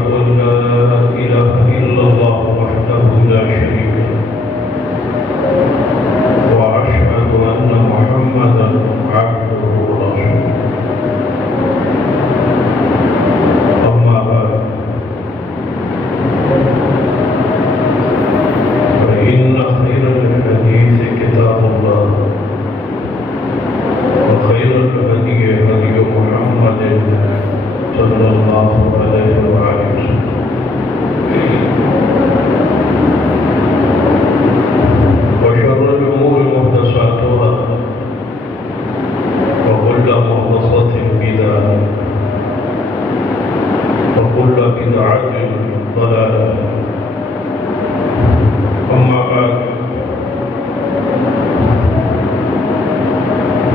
أن لا إله إلا الله وحده لا شريك له وأشهد أن محمدا عبده ورسوله أما بعد فإن خير الحديث كتاب الله وخير الهدي هدي محمد صلى الله عليه وآله وسلم وشر الأمور محدثاتها وكل محدثة بدعة وكل بدعة ضلالة أما بعد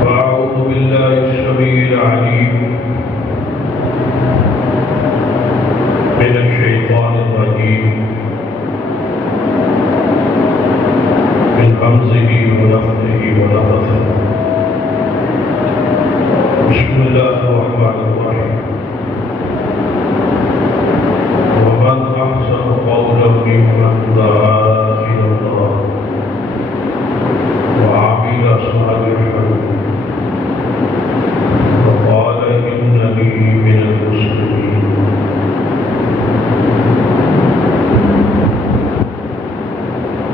فأعوذ بالله السميع العليم من الشيطان الرجيم من همزه ونفخه ونفثه بسم الله الرحمن الرحيم ومن أحسن قولا ممن دعا إلى الله وعمل صالحا وقال إنني من المسلمين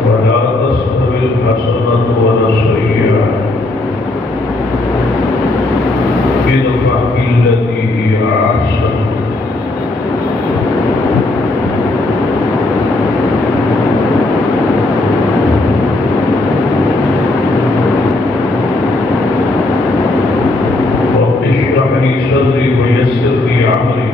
ولا تستوي الحسنة ولا السيئة ادفع بالتي هي أحسن رب اشرح لي صدري ويسر لي أمري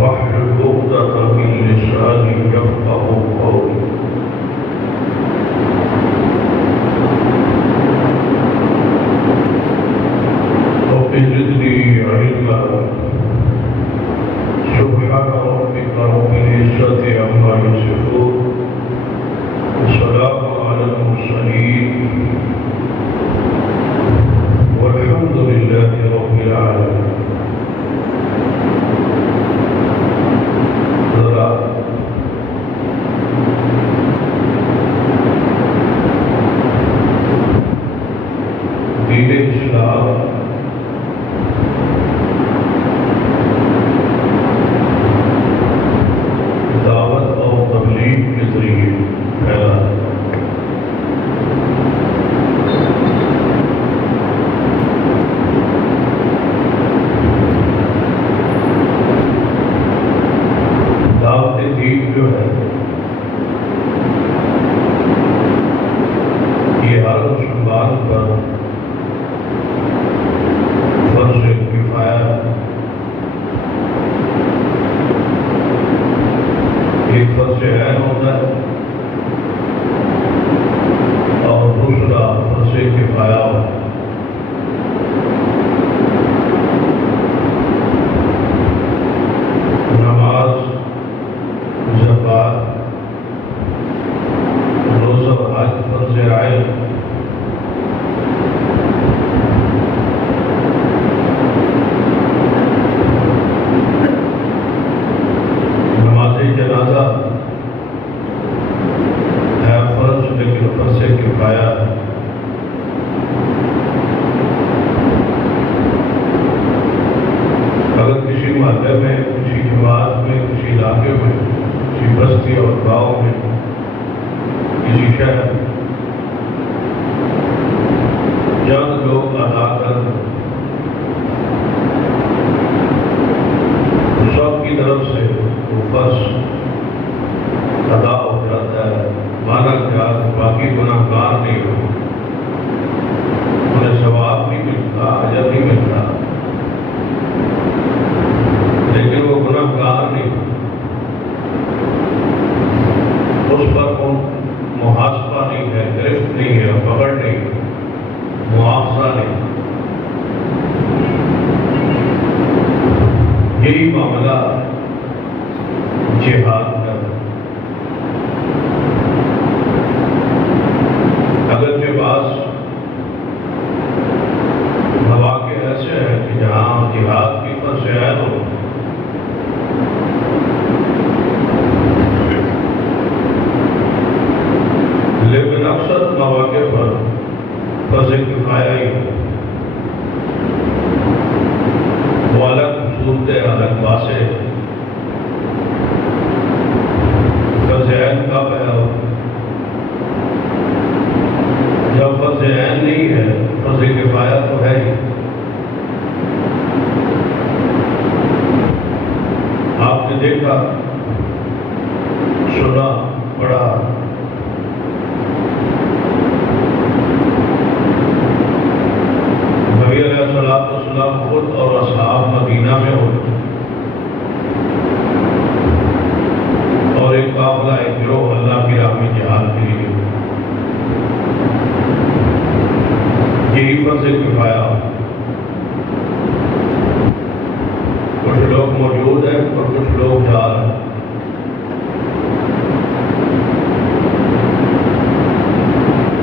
واحلل عقدة من لساني يفقهوا قولي رب زدني علما سبحان ربك رب العزة عما يصفون وسلام على المرسلين والحمد لله رب العالمين. دین اسلام دعوت اور تبلیغ کے ذریعے پھیلا ہے. دعوت دین جو ہے یہ ہر مسلمان پر فرض کفایہ ایک فرض عین ہوتا ہے اور دوسرا فرض کفایہ ہوتا ہے. نماز، زکوٰۃ، روزہ و حج فرض عین. جنازہ ہے فرض لیکن فرض کفایہ ہے. اگر کسی محلے میں، کسی جماعت میں، کسی علاقے میں، کسی بستی اور گاؤں میں، کسی شہر میں چند لوگ ادا کر سب کی طرف سے وہ فرض ادا ہو جاتا ہے، مانا گیا باقی گناہگار نہیں ہو، انہیں ثواب نہیں ملتا، اجر نہیں ملتا، لیکن وہ گناہگار نہیں، اس پر محاسبہ نہیں ہے، گرفت نہیں ہے، پکڑ نہیں، مواخذہ نہیں. یہی معاملہ جہاد کا. اگرچہ بعض مواقع ایسے ہیں کہ جہاں جہاد کی فرض عین ہو، لیکن اکثر مواقع پر فرض کفایہ ہی ہو، وہ الگ صورتیں الگ باتیں۔ فرض عین کب ہے؟ جب فرض عین نہیں ہے، فرض کفایہ تو ہے ہی۔ آپ نے دیکھا، سنا، پڑھا، نبی علیہ السلام خود اور اصحاب مدینہ میں ہوتے اور ایک قافلہ، ایک گروہ اللہ کی راہ میں جہاد کے لیے، یہی فرض کفایہ۔ کچھ لوگ موجود ہیں اور کچھ لوگ جا رہے ہیں۔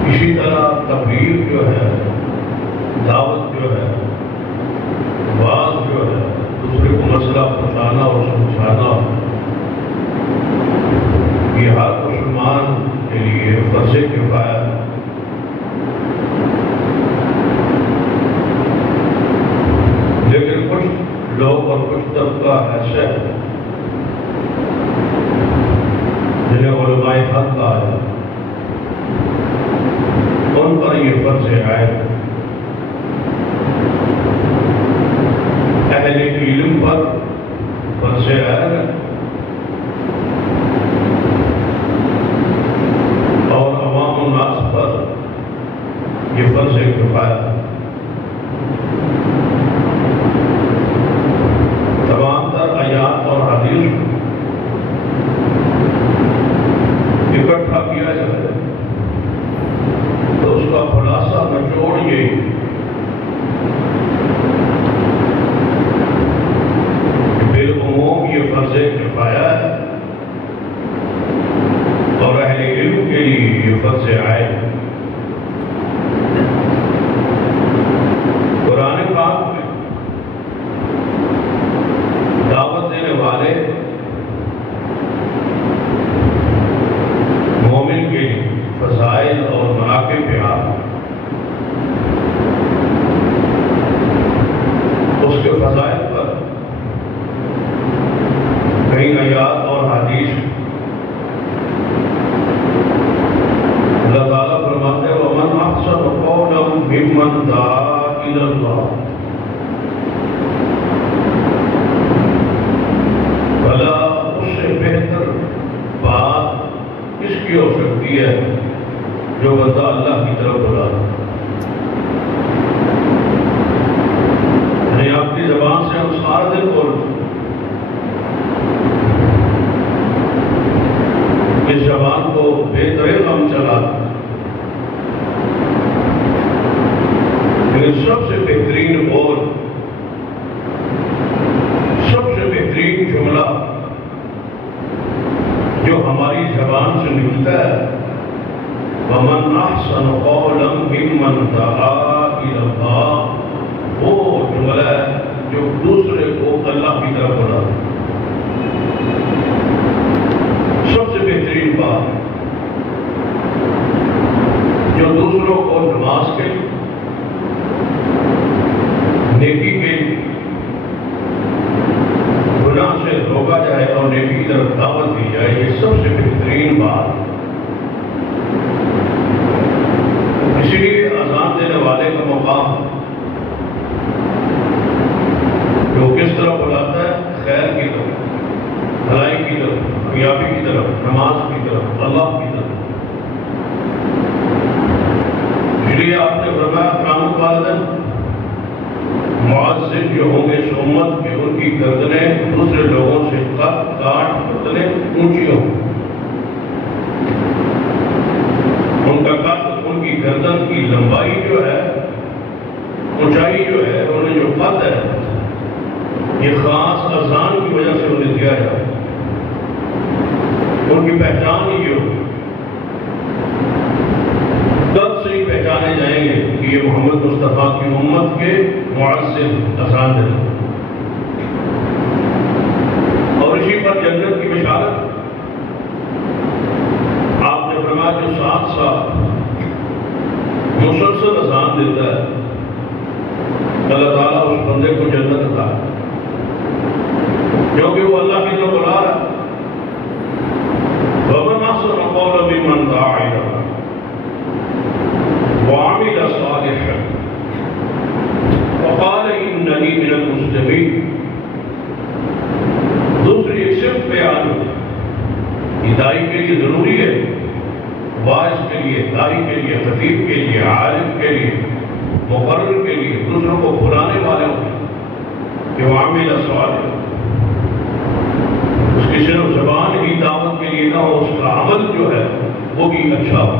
اسی طرح تبلیغ جو ہے، دعوت جو ہے، واعظ جو ہے، دوسرے کو مسئلہ پہنچانا اور سمجھانا، یہ ہر مسلمان کے لیے فرض کفایہ ہے۔ لیکن کچھ لوگ اور کچھ طبقہ ایسے ہیں جنہیں علماء حق کہا ہے، ان پر یہ فرض عین ہے۔ اہل علم پر فرض عین ہے اور عوام الناس پر یہ فرض کفایہ ہے۔ تمام تر آیات اور حدیث اکٹھا کیا جائے تو اس کا خلاصہ نچوڑ یہ بالعموم یہ فرض کفایہ ہے اور اہل علم کے لیے یہ فرض عین ہے۔ قرآن پاک میں دعوت دینے والے مومن کے فضائل اور مناقب بیان، اس کے فضائل پر کئی آیات اور حدیث اللہ تعالیٰ فرماتے ہیں وَمَنْ أَحْسَنُ قَوْلًا مِّمَّنْ دَعَا إِلَى اللَّهِ، بھلا اس سے بہتر بات کس کی ہو سکتی ہے جو بندہ اللہ کی طرف بلاتا ہے۔ یعنی اپنی زبان سے ہم سارے دن بولتے ہیں، اس زبان کو بے طریق ہم چلاتے ہیں، لیکن سب سے بہترین قول، سب سے بہترین جملہ جو ہماری زبان سے نکلتا ہے وَمَنْ أَحْسَنُ قَوْلًا مِّمَّنْ دَعَا إِلَى اللَّهِ، وہ جملہ ہے جو دوسرے کو اللہ کی طرف بلاتا ہے۔ سب سے بہترین بات جو دوسروں کو نماز کے، نیکی کے، گناہ سے روکا جائے اور نیکی کی طرف دعوت دی جائے، یہ سب سے بہترین بات۔ اسی لیے اذان دینے والے کا مقام جو کس طرح بلاتا ہے، خیر کی طرف، بھلائی کی طرف، کامیابی کی طرف، نماز کی طرف، اللہ کی طرف۔ اس لیے آپ نے فرمایا اکرام والدین، معزز جو ہوں گے اس امت کے، ان کی گردنیں دوسرے لوگوں سے قد کاٹ گردنیں اونچی ہوں، ان کا قد، ان کی گردن کی لمبائی جو ہے، اونچائی جو ہے، انہیں جو قد ہے، یہ خاص اذان کی وجہ سے انہیں دیا جائے، ان کی پہچان ہی ہو، قد سے ہی پہچانے جائیں گے کہ یہ محمد مصطفیٰ کی امت کے معزز اذان دینا، اور اسی پر جنت کی بشارت آپ نے فرمایا جو 7 سال مسلسل اذان دیتا ہے اللہ تعالیٰ اس بندے کو جنت عطا ہے، کیونکہ وہ اللہ کی طرف بلا رہا ہے۔ وَمَنْ أَحْسَنُ قَوْلًا مِّمَّنْ دَعَا إِلَى اللَّهِ وَعَمِلَ صَالِحًا وَقَالَ إِنَّنِي مِنَ الْمُسْلِمِينَ۔ دوسری ایک صرف بیان دائی کے لیے ضروری ہے، واعظ کے لیے، دائی کے لیے، خطیب کے لیے، عالم کے لیے، مقرر کے لیے، دوسروں کو بلانے والوں کہ وعمل صالحا، اس کی صرف زبان ہی دعوت کے لیے نہ ہو، اس کا عمل جو ہے وہ بھی اچھا ہو،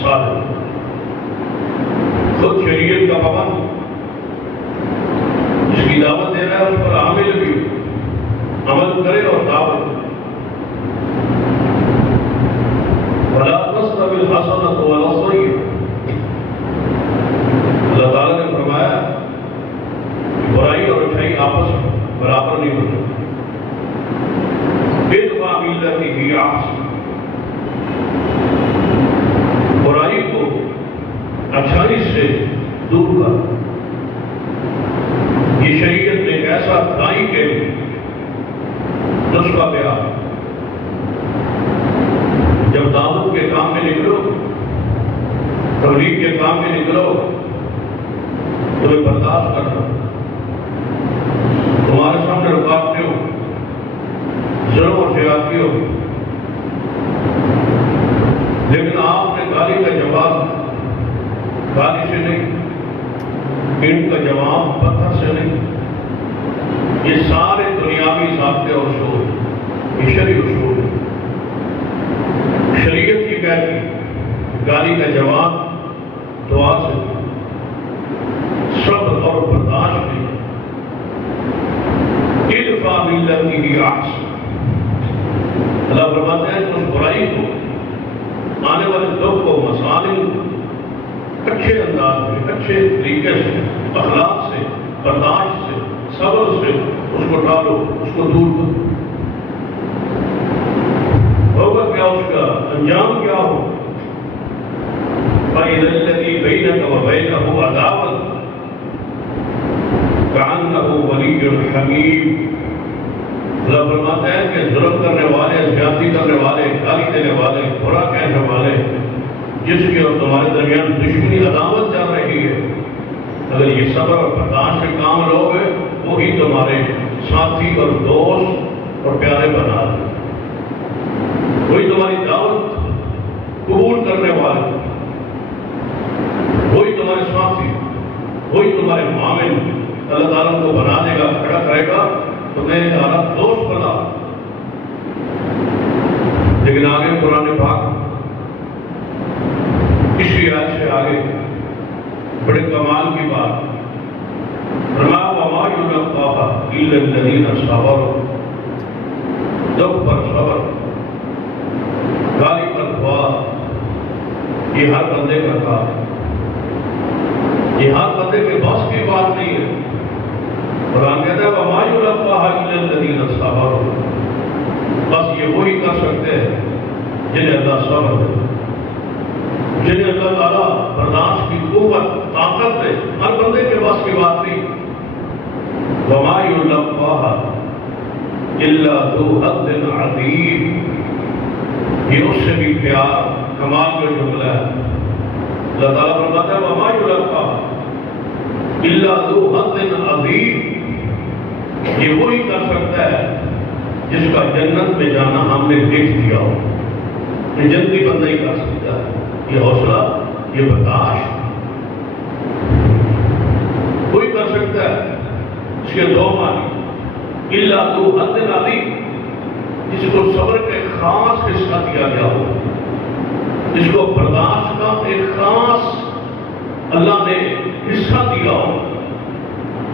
صالح، خود شریعت کا پابند، جس کی دعوت دے رہا ہے اس پر عامل بھی عمل کرے اور دعوت۔ وَلَا تَسْتَوِي الْحَسَنَةُ وَلَا السَّيِّئَةُ، اللہ تعالیٰ نے فرمایا برائی اور اچھائی آپس میں برابر نہیں ہوتے۔ ادفع بالتي هي احسن، برائی کو اچھائی سے دور کر۔ یہ شریعت نے ایک ایسا دائی کے نسخہ بیان، جب دعوت کے کام میں نکلو، تبلیغ کے کام میں نکلو، تمہیں برداشت کرنا، تمہارے سامنے رکاوٹیں ہو، ظلم اور زیادتی ہو، لیکن آپ نے گالی کا جواب گالی سے نہیں، اینٹ کا جواب پتھر سے نہیں، یہ سارے دنیاوی ضابطے اور اصول، یہ شرعی اصول ہے۔ شریعت کی کہتی گالی کا جواب دعا سے، صبر اور برداشت نہیں۔ ادفع بالتي هي احسن، اللہ فرماتے ہیں کہ اس برائی کو، آنے والے دکھ کو، مسائل کو اچھے انداز میں، اچھے طریقے سے، اخلاق سے، برداشت سے، صبر سے اس کو ٹالو، اس کو دور کرو۔ ہوگا کیا اس کا انجام کیا ہو؟ فَإِذَا الَّذِي بَيْنَكَ وَبَيْنَهُ عَدَاوَةٌ كَأَنَّهُ وَلِيٌّ حَمِيمٌ، اللہ فرماتے ہیں کہ ظلم کرنے والے، زیادتی کرنے والے، گالی دینے والے، برا کہنے والے، جس کی اور تمہارے درمیان دشمنی عداوت چل رہی ہے، اگر یہ صبر اور برداشت سے کام لوگے، وہی تمہارے ساتھی اور دوست اور پیارے بنا دیں، وہی تمہاری دعوت قبول کرنے والے، وہی تمہارے ساتھی، وہی تمہارے معاون، اللہ تعالیٰ کو بنا دے گا، کھڑا کرے گا، تمہیں تعالیٰ دوست بنا۔ لیکن آگے قرآن پاک اسی آیت سے آگے بڑے کمال کی بات، فرمایا وَمَا يُلَقَّاهَا إِلَّا الَّذِينَ صَبَرُوا، دکھ پر صبر، گالی پر دعا، یہ ہر بندے کا کام ہے، یہ ہر بندے کے بس کی بات نہیں ہے۔ قرآن کہتا ہے وَمَا يُلَقَّاهَا إِلَّا الَّذِينَ صَبَرُوا، بس یہ وہی کر سکتے ہیں جنہیں اللہ صبر دے، جنہیں اللہ تعالیٰ برداشت کی قوت، طاقت دے، ہر بندے کے بس کی بات نہیں۔ وَمَا يُلَقَّاهَا إِلَّا ذُو حَظٍّ عَظِيمٍ، یہ اس سے بھی پیار، کمال کا جملہ ہے۔ اللہ تعالیٰ فرماتا ہے وَمَا يُلَقَّاهَا إِلَّا ذُو حَظٍّ عَظِيمٍ، یہ وہی کر سکتا ہے جس کا جنت میں جانا ہم نے دیکھ دیا ہو، یہ جنتی بندہ ہی کر سکتا ہے۔ یہ حوصلہ، یہ برداشت کوئی کر سکتا ہے۔ اس کے دو معنی، الا ذو حظ عظیم، جس کو صبر کا ایک خاص حصہ دیا گیا ہو، جس کو برداشت کا ایک خاص اللہ نے حصہ دیا ہو،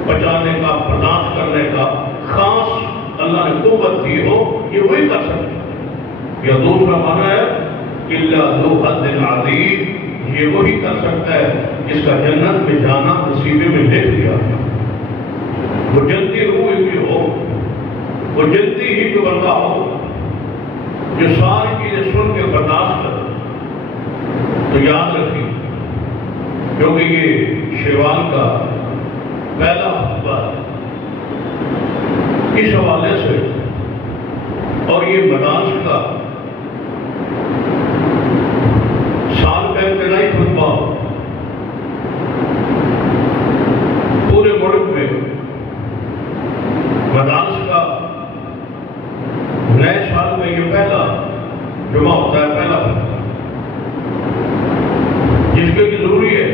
بچانے کا، برداشت کرنے کا خاص اللہ نے قوت دی ہو، یہ وہی کر سکتے ہیں۔ یا دوسرا معنی ہے الا ذو حظ عظیم، یہ وہی کر سکتا ہے جس کا جنت میں جانا نصیبے میں لکھ دیا۔ وہ جلتی روح کی ہو، وہ جلتی ہی کو بندہ ہو جو ساری چیزیں سن کے برداشت کر، تو یاد رکھیں کیونکہ یہ شیوال کا پہلا خطبہ ہے اس حوالے سے، اور یہ برداشت کا سال کا ابتدائی خطبہ پورے ملک میں مدارس کا نئے سال میں یہ پہلا جمعہ ہوتا ہے، پہلا جس کے لیے ضروری ہے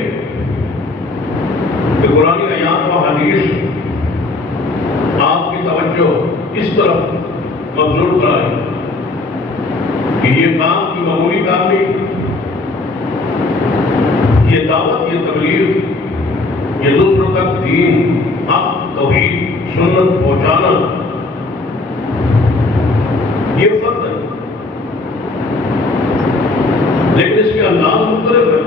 کہ قرآن آیات و حدیث آپ کی توجہ اس طرف مبذول کرائے کہ یہ کام کی معمولی کام نہیں، یہ دعوت، یہ تبلیغ، یہ دوسروں تک دین، حق، توحید، سنت پہنچانا یہ فرض ہے، لیکن اس کے انداز مختلف ہے،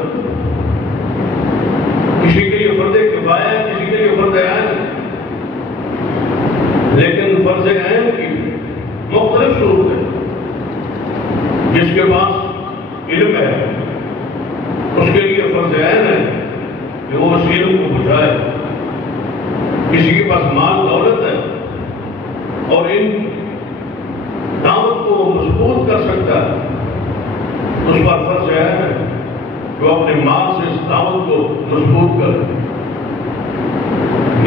کسی کے لیے فرض کفایہ ہے، کسی کے لیے فرض عین ہے، لیکن فرض عین کی مختلف صورت ہے۔ جس کے پاس علم ہے اس کے لیے فرض عین ہے کہ وہ اس علم کو بچائے، کسی کے پاس مال دولت ہے اور ان دعوت کو مضبوط کر سکتا ہے، اس پر فرض عین ہے کہ وہ اپنے مال سے اس دعوت کو مضبوط کرے۔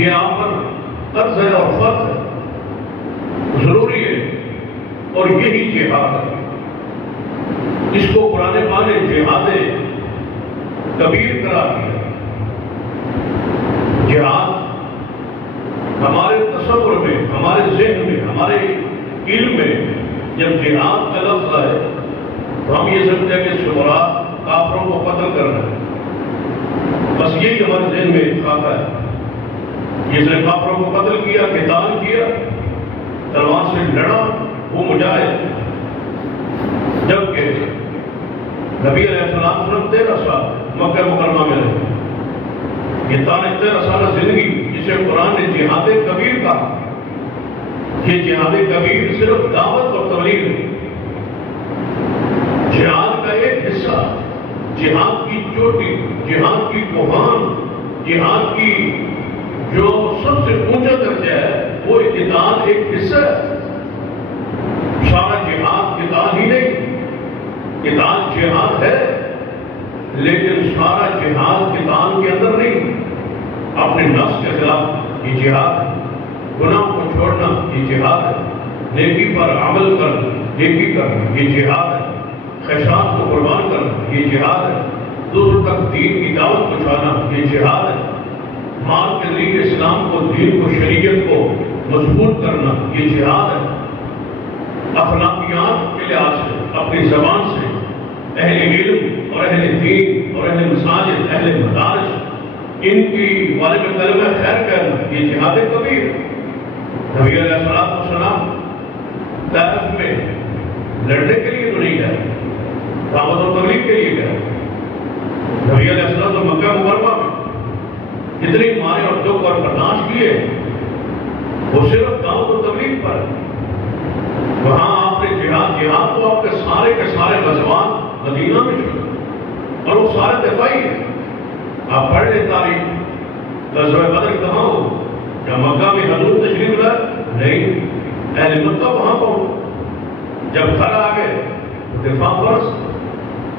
یہ آپ پر قرض ہے اور فرض ہے، ضروری ہے، اور یہی جہاد ہے۔ اس کو قرآن پاک نے جہاد کبیر قرار دیا۔ جہاد ہمارے تصور میں، ہمارے ذہن میں، ہمارے علم میں جب جہاد کا لفظ آئے تو ہم یہ سمجھتے ہیں کہ شعراء کافروں کو قتل کرنا ہے، بس یہی ہمارے ذہن میں اتفاق ہے۔ جس نے کافروں کو قتل کیا، قتال کیا، تلوار سے لڑا، وہ مجاہد۔ جبکہ نبی علیہ السلام 13 سال مکہ مکرمہ میں رہے، یہ 13 سالہ زندگی جسے قرآن نے جہاد کبیر کہا۔ یہ جہاد کبیر صرف دعوت اور تبلیغ ہے، جہاد کا ایک حصہ، جہاد کی چوٹی، جہاد کی کوہان، جہاد کی جو سب سے اونچا درجہ ہے وہ قتال ایک حصہ ہے۔ سارا جہاد قتال ہی نہیں، قتال جہاد ہے، لیکن سارا جہاد قتال کے اندر نہیں۔ اپنے نفس کے خلاف یہ جہاد ہے، گناہ کو چھوڑنا یہ جہاد ہے، نیکی پر عمل کرنا، نیکی کرنا یہ جہاد ہے، خواہشات کو قربان کرنا یہ جہاد ہے، دوسروں تک دین کی دعوت پہنچانا یہ جہاد ہے، مال کے ذریعے اسلام کو، دین کو، شریعت کو مضبوط کرنا یہ جہاد ہے۔ اخلاقیات کے لحاظ سے اپنی زبان سے اہل علم اور اہل دین اور اہل مساجد، اہل مدارس، ان کی والد کلمہ خیر کرنا یہ جہاد کبیر۔ نبی علیہ السلام طائف میں لڑنے کے لیے تو نہیں گئے، دعوت و تبلیغ کے لیے گئے۔ نبی علیہ السلام تو مکہ مکرمہ میں جتنی مارے اور دکھ اور برداشت کیے وہ صرف دعوت و تبلیغ پر۔ وہاں آپ نے جہاد تو آپ کے سارے غزوات مدینہ میں شروع، اور وہ سارے دفاعی ہیں۔ آپ پڑھ لیں تاریخ، غزوہ بدر کہاں ہو؟ کیا مکہ میں حضور تشریف لائے؟ نہیں، اہل مکہ وہاں پہنچے۔ جب گھر آ گئے تو دفاع فرض،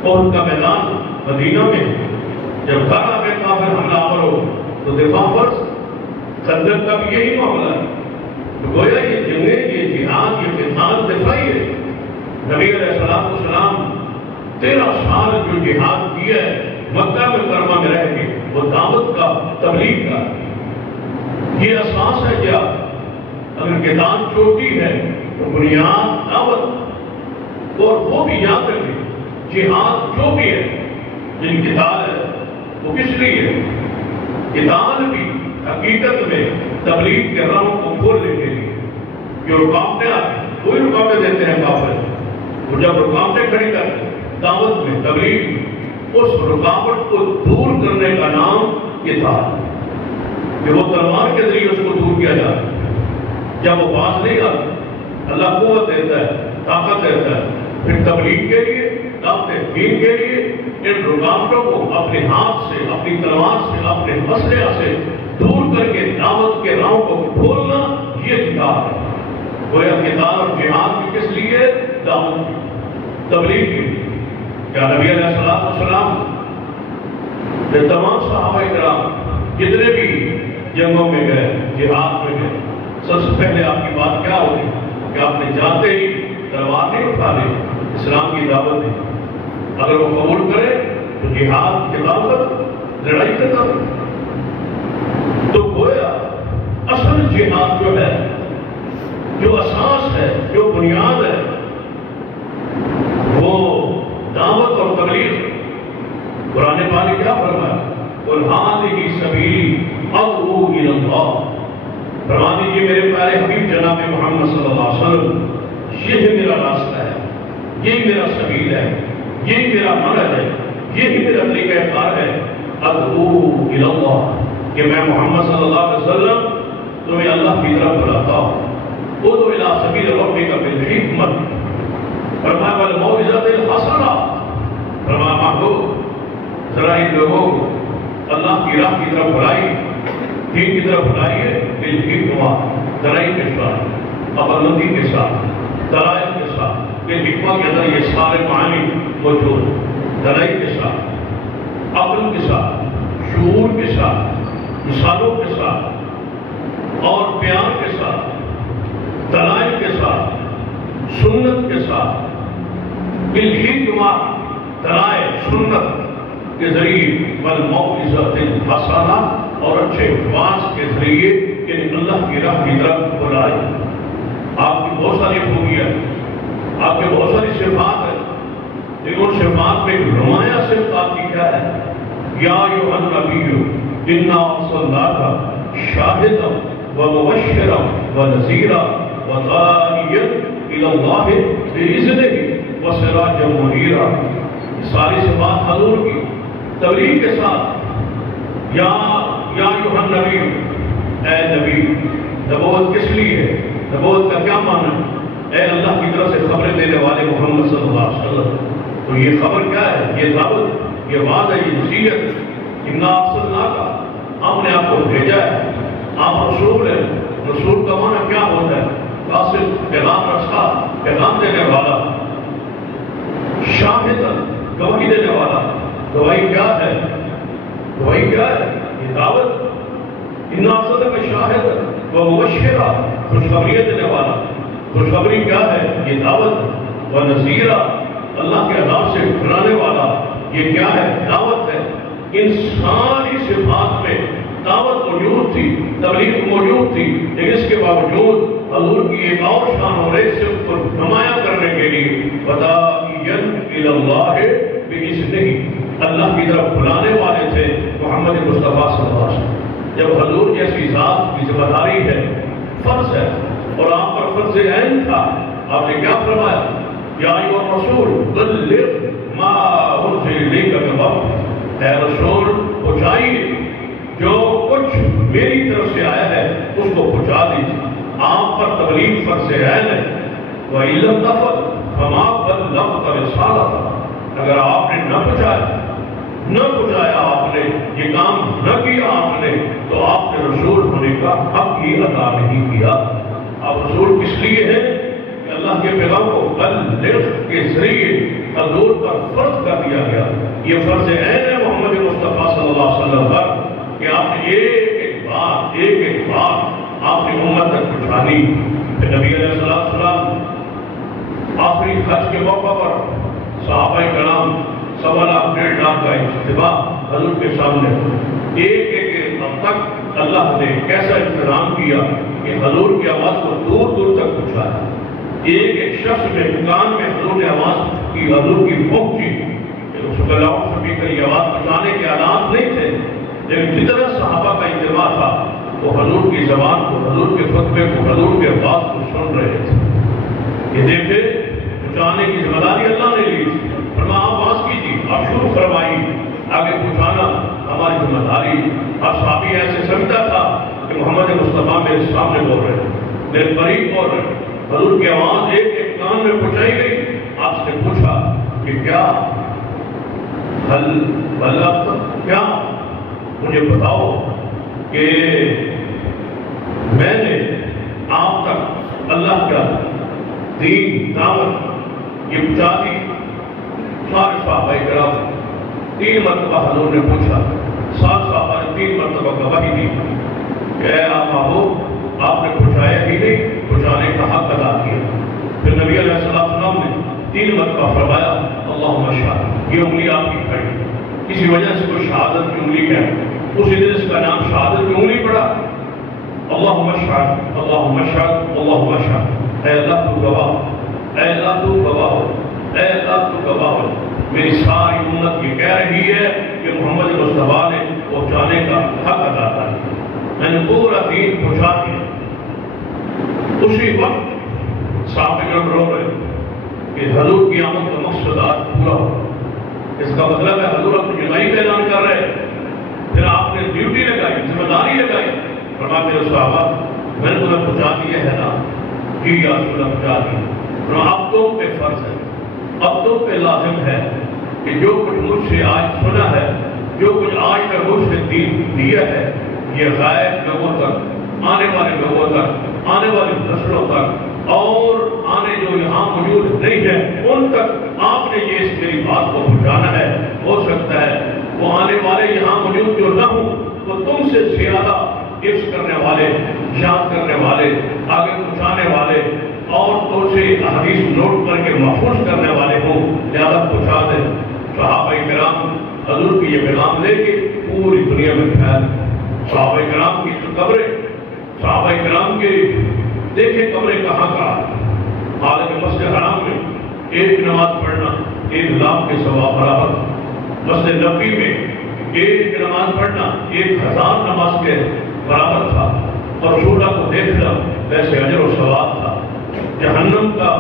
اور ان کا میدان مدینہ میں۔ جب گھر آ گئے کافر حملہ آور ہو تو دفاع فرض۔ خندق کا بھی یہی معاملہ ہے، تو گویا یہ جنگیں، یہ جہاد، یہ قتال دفاعی ہے۔ نبی علیہ السلام 13 سال جو جہاد کیا ہے مکہ مکرمہ میں رہ کے، وہ دعوت کا، تبلیغ کا، یہ اساس ہے کیا؟ اگر قتال چوٹی ہے تو بنیاد دعوت، اور وہ بھی یاد رکھیں جہاد جو بھی ہے، جن قتال ہے وہ کس لیے ہے؟ قتال بھی حقیقت میں تبلیغ کے راہوں کو کھولنے کے لیے۔ جو رکاوٹیں آتی ہیں، کوئی رکاوٹیں دیتے ہیں کافر، وہ جب رکاوٹیں کھڑی کرتے ہیں دعوت میں، تبلیغ، اس رکاوٹ کو دور کرنے کا نام قتال۔ کہ وہ تلوار کے ذریعے اس کو دور کیا جائے. جب وہ باز نہیں آتا اللہ قوت دیتا ہے، طاقت دیتا ہے. پھر تبلیغ کے لیے، دعوت دین کے لیے ان رکاوٹوں کو اپنے ہاتھ سے، اپنی تلوار سے، اپنے مسئلہ سے دور کر کے دعوت کے راہوں کو کھولنا، یہ کتاب ہے. گویا کتاب اور جہاد کی کس لیے؟ دعوت کی، تبلیغ کی. کیا نبی علیہ السلام یہ تمام صحابہ کرام جتنے بھی جنگوں میں گئے، جہاد میں گئے، سب سے پہلے آپ کی بات کیا ہوگی کہ آپ نے جاتے ہی تلوار نہیں اٹھا لی، اسلام کی دعوت دی. اگر وہ قبول کرے تو جہاد کی دعوت، لڑائی کا دعوت. تو گویا اصل جہاد جو ہے، جو اساس ہے، جو بنیاد ہے، وہ دعوت اور تبلیغ. قرآن پاک نے کیا فرمایا؟ قُلْ هَٰذِهِ سَبِيلِي أَدْعُو إِلَى اللَّهِ. فرما دیجیے میرے پیارے حبیب جناب محمد صلی اللہ علیہ وسلم، یہ میرا راستہ ہے، یہی میرا سبیل ہے، یہی میرا منہج ہے، یہی میرا طریقہ کار ہے. ادعو الی اللہ، کہ میں محمد صلی اللہ علیہ وسلم تمہیں اللہ کی طرف بلاتا ہوں. ادعو الی سبیل ربک بالحکمۃ، فرمایا والموعظۃ الحسنہ. فرمایا محبوب ذرا ان لوگوں کو اللہ کی راہ کی طرف بلائیے، دین کی طرف بلائیے بالحکمۃ، دلائل کے ساتھ، عقلمندی کے ساتھ، دلائل کے ساتھ. کہ حکمت کے اندر یہ سارے معنی موجود ہیں. دلائل کے ساتھ، عقل کے ساتھ، شعور کے ساتھ، مثالوں کے ساتھ اور بیان کے ساتھ، دلائل کے ساتھ، سنت کے ساتھ. بالحکمۃ، دلائل سنت کے ذریعے، والموعظۃ الحسنہ، اور اچھے واعظ کے ذریعے، یعنی اللہ کی راہ کی طرف بلائے. آپ کی بہت ساری خوبیاں، آپ کے بہت ساری صفات ہیں، لیکن ان صفات میں ایک نمایاں صفت آپ کی کیا ہے؟ یا ایھا النبی انا ارسلناک شاہدا ومبشرا ونذیرا وداعیا الی اللہ باذنہ وسراجا منیرا. ساری صفات حضور کی تبلیغ کے ساتھ. یا ایھا النبی، اے نبی. نبوت کس لیے ہے؟ نبوت کا کیا معنی ہے؟ اے اللہ کی طرف سے خبریں دینے والے محمد صلی اللہ علیہ وسلم. تو یہ خبر کیا ہے؟ یہ دعوت، یہ وعدہ، یہ نصیحت. انا ارسلناک، ہم نے آپ کو بھیجا ہے. آپ رسول ہیں. رسول کا معنی کیا ہوتا ہے؟ قاصد، پیغام رسا، پیغام دینے والا. شاہد، گواہی دینے والا. گواہی کیا ہے؟ گواہی کیا ہے؟ یہ دعوت. انا ارسلناک شاہد ومبشرا، خوشخبری دینے والا. خوشخبری کیا ہے؟ یہ دعوت. ونذیرا، اللہ کے عذاب سے ڈرانے والا. یہ کیا ہے؟ دعوت ہے. ان ساری صفات میں دعوت موجود تھی، تبلیغ موجود تھی، لیکن اس کے باوجود حضور کی ایک اور شان اور ایک صفت کو نمایاں کرنے کے لیے وداعیا الی اللہ باذنہ، اللہ کی طرف بلانے والے تھے محمد مصطفیٰ صلی اللہ علیہ وسلم. جب حضور جیسی ذات کی ذمہ داری ہے، فرض ہے، اور آپ پر فرض عین تھا، آپ نے کیا فرمایا؟ یا ایھا الرسول بلغ ما انزل الیک من ربک. اے رسول پہنچائیے جو کچھ میری طرف سے آیا ہے اس کو پہنچا دیجیے. آپ پر تبلیغ فرض عین ہے. وَإِن لَّمْ تَفْعَلْ فَمَا بَلَّغْتَ رِسَالَتَهُ، اگر آپ نے نہ پہنچایا آپ نے، یہ کام نہ کیا آپ نے، تو آپ نے رسول ہونے کا حق ہی ادا نہیں کیا. آپ رسول کس لیے ہیں؟ کہ اللہ کے پیغام کو بلغ کے ذریعے حضور پر فرض کر دیا گیا. یہ فرض عین ہے محمد مصطفیٰ صلی اللہ علیہ وسلم پر کہ آپ نے ایک بات آپ نے امت تک پہنچانی. پھر نبی علیہ السلام آخری حج کے موقع پر صحابہ کرام 1.25 کا اجتماع حضور کے سامنے، ایک تک اللہ نے کیسا انتظام کیا کہ حضور کی آواز کو دور دور تک پہنچایا. ایک شخص میں کان میں حضور نے آواز کی، حضور کی پہنچی. یہ آواز پہنچانے کے آلات نہیں تھے، لیکن جتنا صحابہ کا اجتماع تھا وہ حضور کی زبان کو، حضور کے خطبے کو، حضور کے بات کو سن رہے تھے. یہ دیکھے پہنچانے کی ذمہ داری اللہ نے لی. فرمایا آپ آواز کیجیے، آپ شروع فرمائیے، آگے پہنچانا ہماری ذمہ داری. ہر صحابی ایسے سمجھتا تھا کہ محمد مصطفیٰ میرے سامنے بول رہے ہیں، میرے قریب بول رہے ہیں۔ حضور کی آواز ایک ایک کان میں پہنچائی گئی۔ آپ سے پوچھا کہ کیا کیا مجھے بتاؤ کہ میں نے آپ تک اللہ کا دین دعوت یہ پہنچا دی؟ سارے صحابہ کرام 3 مرتبہ حضور نے پوچھا، 7 صحابہ نے 3 مرتبہ گواہی دی کہ اے محبوب آپ نے پہنچایا ہی نہیں، پہنچانے کا حق ادا کیا۔ پھر نبی علیہ السلام نے 3 مرتبہ فرمایا اللہم اشہد، یہ انگلی آپ کی کھڑی، کسی وجہ سے کوئی شہادت کی انگلی ہے، اسی دن اس کا نام شہادت کی انگلی پڑا۔ اللہم اشہد اللہم اشہد اللہم اشہد، اے اللہ تو گواہ، اے اللہ تو گواہ ہو، اے اللہ تو گواہ ہو، میری ساری امت یہ کہہ رہی ہے کہ محمد مصطفیٰ نے پہنچانے کا حق ادا کیا، میں نے پورا دین پہنچا دیا۔ اسی وقت صحابہ کرام رو رہے کہ حضور کی آمد کا مقصد آج پورا ہو۔ اس کا مطلب ہے حضور اپنی جدائی کا اعلان کر رہے ہیں، پھر آپ نے ڈیوٹی لگائی، ذمہ داری لگائی، فرماتے میرے صحابہ میں نے تمہیں پہنچا دیا ہے نا؟ جی یا رسول اللہ پہنچا دیا۔ اب تم پہ فرض ہے، اب تم پہ لازم ہے کہ جو کچھ مجھ سے آج سنا ہے، جو کچھ آج کا مجھ سے دین دیا ہے، یہ غائب لوگوں تک، آنے والے لوگوں تک، آنے والی نسلوں تک، اور آنے جو یہاں موجود نہیں ہے ان تک آپ نے یہ اس میری بات کو پہنچانا ہے۔ ہو سکتا ہے وہ آنے والے یہاں موجود جو نہ ہوں تو تم سے زیادہ حفظ کرنے والے، یاد کرنے والے، آگے پہنچانے والے اور تو سے حدیث نوٹ کر کے محفوظ کرنے والے ہوں، لہذا پہنچا دیں۔ صحابہ کرام حضور کی یہ پیغام لے کے پوری دنیا میں پھیل۔ صحابہ کرام کی جو قبریں، صحابہ کرام کے دیکھیں قبریں کہاں کہاں، حالانکہ مسجد حرام میں ایک نماز پڑھنا 1 لاکھ کے ثواب برابر، مسجد نبوی میں ایک نماز پڑھنا 1000 نماز کے برابر تھا، اور رسول اللہ کو دیکھنا ویسے اجر و ثواب تھا۔ جہنم کا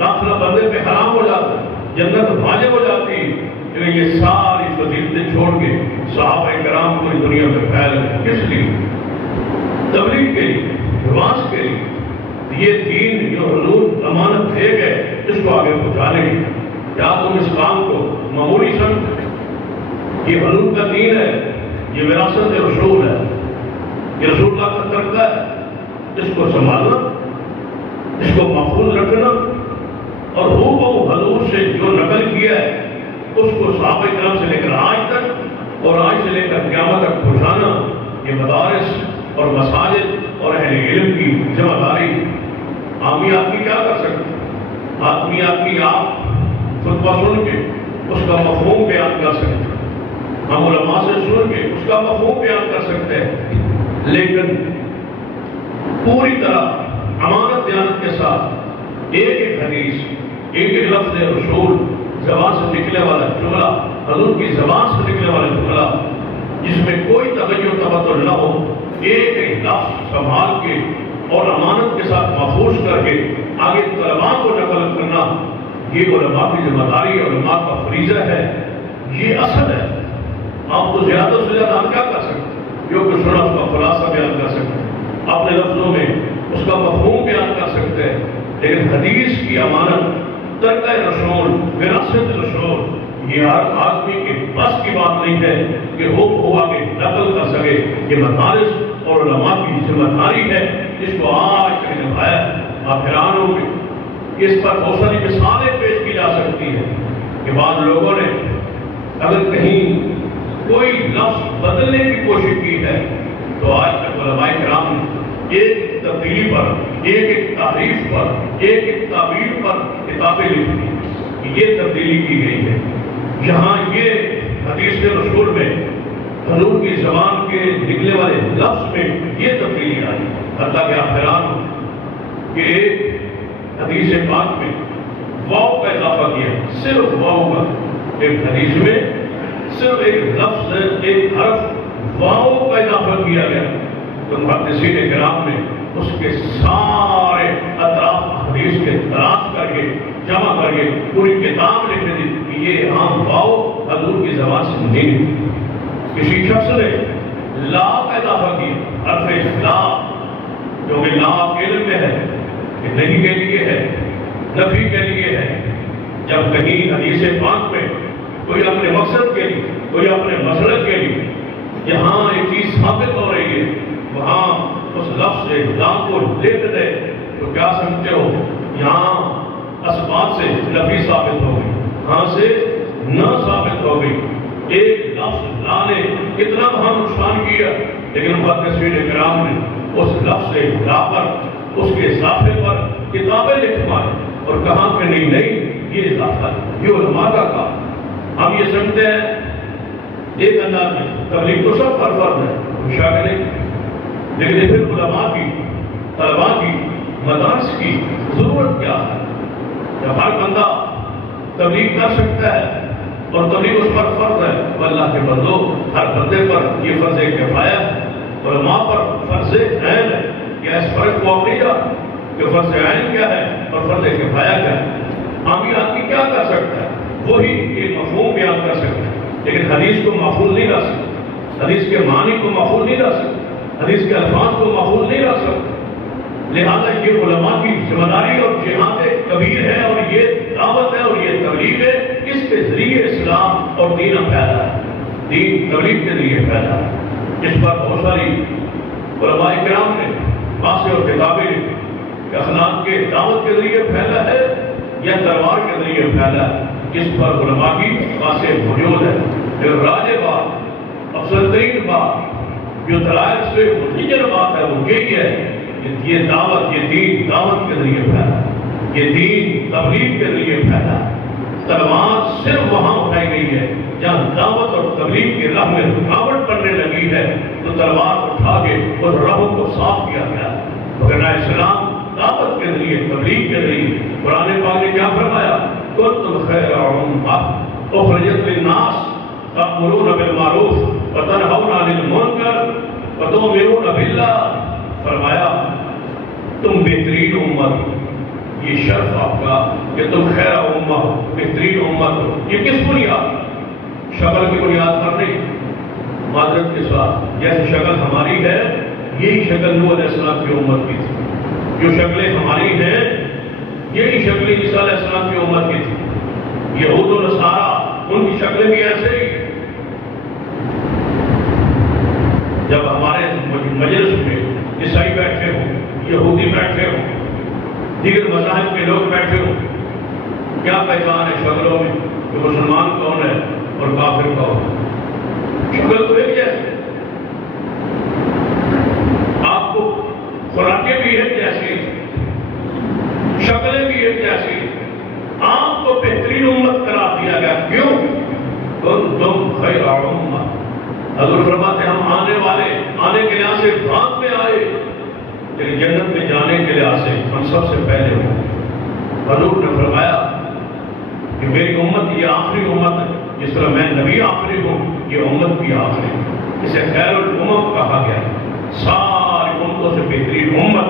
داخلہ بندے پہ حرام ہو جاتا، جنت واجب ہو جاتی، لیکن یہ ساری فضیلتیں چھوڑ کے صحابہ کرام پوری دنیا میں پھیل گئے۔ کس لیے؟ تبلیغ کے لیے، نماز کے لیے۔ یہ دین جو حضور امانت دے گئے اس کو آگے پہنچانے کی، کیا تم اس کام کو معمولی سمجھتے؟ یہ حضور کا دین ہے، یہ وراثت رسول ہے، یہ رسول اللہ کا ترکہ ہے، اس کو سنبھالنا، اس کو محفوظ رکھنا، اور ہو حضور سے جو نقل کیا ہے اس کو صحابہ کرام سے لے کر آج تک اور آج سے لے کر قیامت تک پہنچانا، یہ مدارس اور مساجد اور اہل علم کی ذمہ داری۔ عامی آدمی کیا کر سکتے؟ آدمی آپ خطبہ سن کے اس کا مفہوم بیان کر سکتے ہیں، ہم علماء سے سن کے اس کا مفہوم بیان کر سکتے ہیں، لیکن پوری طرح امانت دیانت کے ساتھ ایک حدیث، ایک لفظ رسول، زبان سے نکلنے والا جملہ، حضور کی زبان سے نکلنے والا جملہ جس میں کوئی تغیر تبدل نہ ہو، ایک لفظ سنبھال کے اور امانت کے ساتھ محفوظ کر کے آگے طلباء کو نقل کرنا، یہ علماء کی ذمہ داری، علماء کا فریضہ ہے، یہ اصل ہے۔ آپ تو زیادہ سے زیادہ ہم کیا کر سکتے ہیں؟ جو کچھ سنا اس کا خلاصہ بیان کر سکتے ہیں، اپنے لفظوں میں اس کا مفہوم بیان کر سکتے ہیں، لیکن حدیث کی امانت، ترکہ رسول، وراثت رسول، یہ ہر آدمی کے بس کی بات نہیں ہے کہ وہ آگے نقل کر سکے۔ یہ مدارس اور علماء کی ذمہ داری ہے، جس کو آج تک نبھایا۔ آخرانوں میں اس پر بہت ساری مثالیں پیش کی جا سکتی ہیں کہ بعض لوگوں نے اگر کہیں کوئی لفظ بدلنے کی کوشش کی ہے تو آج تک علماء کرام نے ایک تبدیلی پر، ایک تعریف پر، ایک تعبیر پر کتابیں لکھی کہ یہ تبدیلی کی گئی ہے۔ جہاں یہ حدیث رسول میں حضور کی زبان کے نکلنے والے لفظ میں یہ تبدیلی آئی، حتیٰ کہ آخران کہ ایک حدیث پاک میں واو کا اضافہ کیا، صرف واو کا، ایک حدیث میں صرف ایک لفظ، ایک حرف واو کا اضافہ کیا گیا، تو محدثین کرام نے اس کے سارے اطراف حدیث کے تلاش کر کے جمع کر کے پوری کتاب لکھ دی کہ یہ عام واو حضور کی زبان سے نہیں، کسی شخص نے لا کا اضافہ کیا، حرف لا، جو کہ لا علم میں ہے، کہ نہیں کے لیے ہے، نفی کے لیے ہے۔ جب کہیں حدیث پاک میں کوئی اپنے مقصد کے لیے، کوئی اپنے مسلک کے لیے جہاں ایک چیز ثابت ہو رہی ہے، وہاں اس لفظ سے لا کو لکھ دے تو کیا سمجھتے ہو؟ یہاں اسباب سے نفی ثابت ہو گئی، ہاں سے نہ ثابت ہو گئی۔ ایک لفظ لا نے کتنا وہاں نقصان کیا، لیکن محدثین کرام نے اس لفظ سے لا پر، اس کے اضافے پر کتابیں لکھوائیں اور کہاں پہ نہیں یہ اضافہ ہے، یہ علماء کا کام۔ ہم یہ سمجھتے ہیں ایک انداز میں تبلیغ تو سب پر فرض ہے، شاید نہیں، لیکن پھر علماء کی، طلباء کی، مدارس کی ضرورت کیا ہے؟ جب ہر بندہ تبلیغ کر سکتا ہے اور تبلیغ اس پر فرض ہے، تو اللہ کے بندو ہر بندے پر یہ فرض کفایہ ہے، علماء پر فرض عین ہے۔ کیا اس فرق کو عقیدہ کہ فرض عین کیا ہے اور فرض کفایہ کیا ہے؟ عامی آدمی کیا کر سکتا ہے؟ وہی ایک مفہوم بیان کر سکتا ہے، لیکن حدیث کو محفوظ نہیں رکھ سکتا، حدیث کے معنی کو محفوظ نہیں رکھ سکتا، حدیث کے الفاظ کو محفوظ نہیں رکھ سکتا۔ لہذا یہ علماء کی ذمہ داری اور جہاد کبیر ہے، اور یہ دعوت ہے اور یہ تبلیغ ہے، اس کے ذریعے اسلام اور دین پھیلا ہے، دین تبلیغ کے ذریعے پھیلا ہے، جس پر بہت ساری علماء کرام نے باتیں اور کتابیں لکھی کہ اخلاق کے دعوت کے ذریعے پھیلا ہے یا تلوار کے ذریعے پھیلا ہے، اس پر علماء کی باتیں موجود ہے۔ جو راج بات، افضل ترین بات، جو دلائل سے منتجر بات ہے وہ یہی ہے کہ یہ دعوت، یہ دین دعوت کے ذریعے پھیلا، یہ دین تبلیغ کے ذریعے پھیلا۔ تلوار صرف وہاں اٹھائی گئی ہے جہاں دعوت اور تبلیغ کی راہ میں رکاوٹ پڑنے لگی ہے، تو تلوار اٹھا کے اس راہوں کو صاف کیا گیا۔ وگرنہ اسلام دعوت کے ذریعے، تبلیغ کے ذریعے، قرآن پاک نے کیا فرمایا؟ کنتم خیر امہ اخرجت للناس تأمرون بالمعروف وتنہون عن المنکر وتؤمنون باللہ۔ فرمایا تم بہترین امت، یہ شرف آپ کا کہ تم خیر امہ، بہترین امت۔ یہ کس بنیاد؟ شکل کی بنیاد پر نہیں، معذرت کے ساتھ جیسے شکل ہماری ہے یہی شکل نوح علیہ السلام کی امت کی تھی، جو شکلیں ہماری ہیں یہی شکلیں عیسیٰ علیہ السلام کی امت کی تھی۔ یہود و نصارہ ان کی شکلیں بھی ایسے ہی۔ جب ہمارے مجلس میں عیسائی بیٹھے ہوں، یہودی بیٹھے ہوں، دیگر مذاہب کے لوگ بیٹھے ہوں، کیا پہچان ہے شکلوں میں کہ مسلمان کون ہے اور کافر کون ہے؟ شکل تو ایک جیسے، آپ کو خوراکیں بھی ایک جیسی، شکلیں بھی ایک جیسی، آپ کو بہترین امت قرار دیا گیا۔ کیوں؟ تم خیر امہ۔ حضور فرماتے ہم آنے کے لحاظ سے بعد میں آئے، لیکن جنت میں جانے کے لحاظ سے ہم سب سے پہلے ہوں۔ حضور نے فرمایا کہ میری امت یہ آخری امت ہے، جس طرح میں نبی آخری ہوں، یہ امت بھی آخری ہے۔ اسے خیر الامم کہا گیا، ساری امتوں سے بہترین امت۔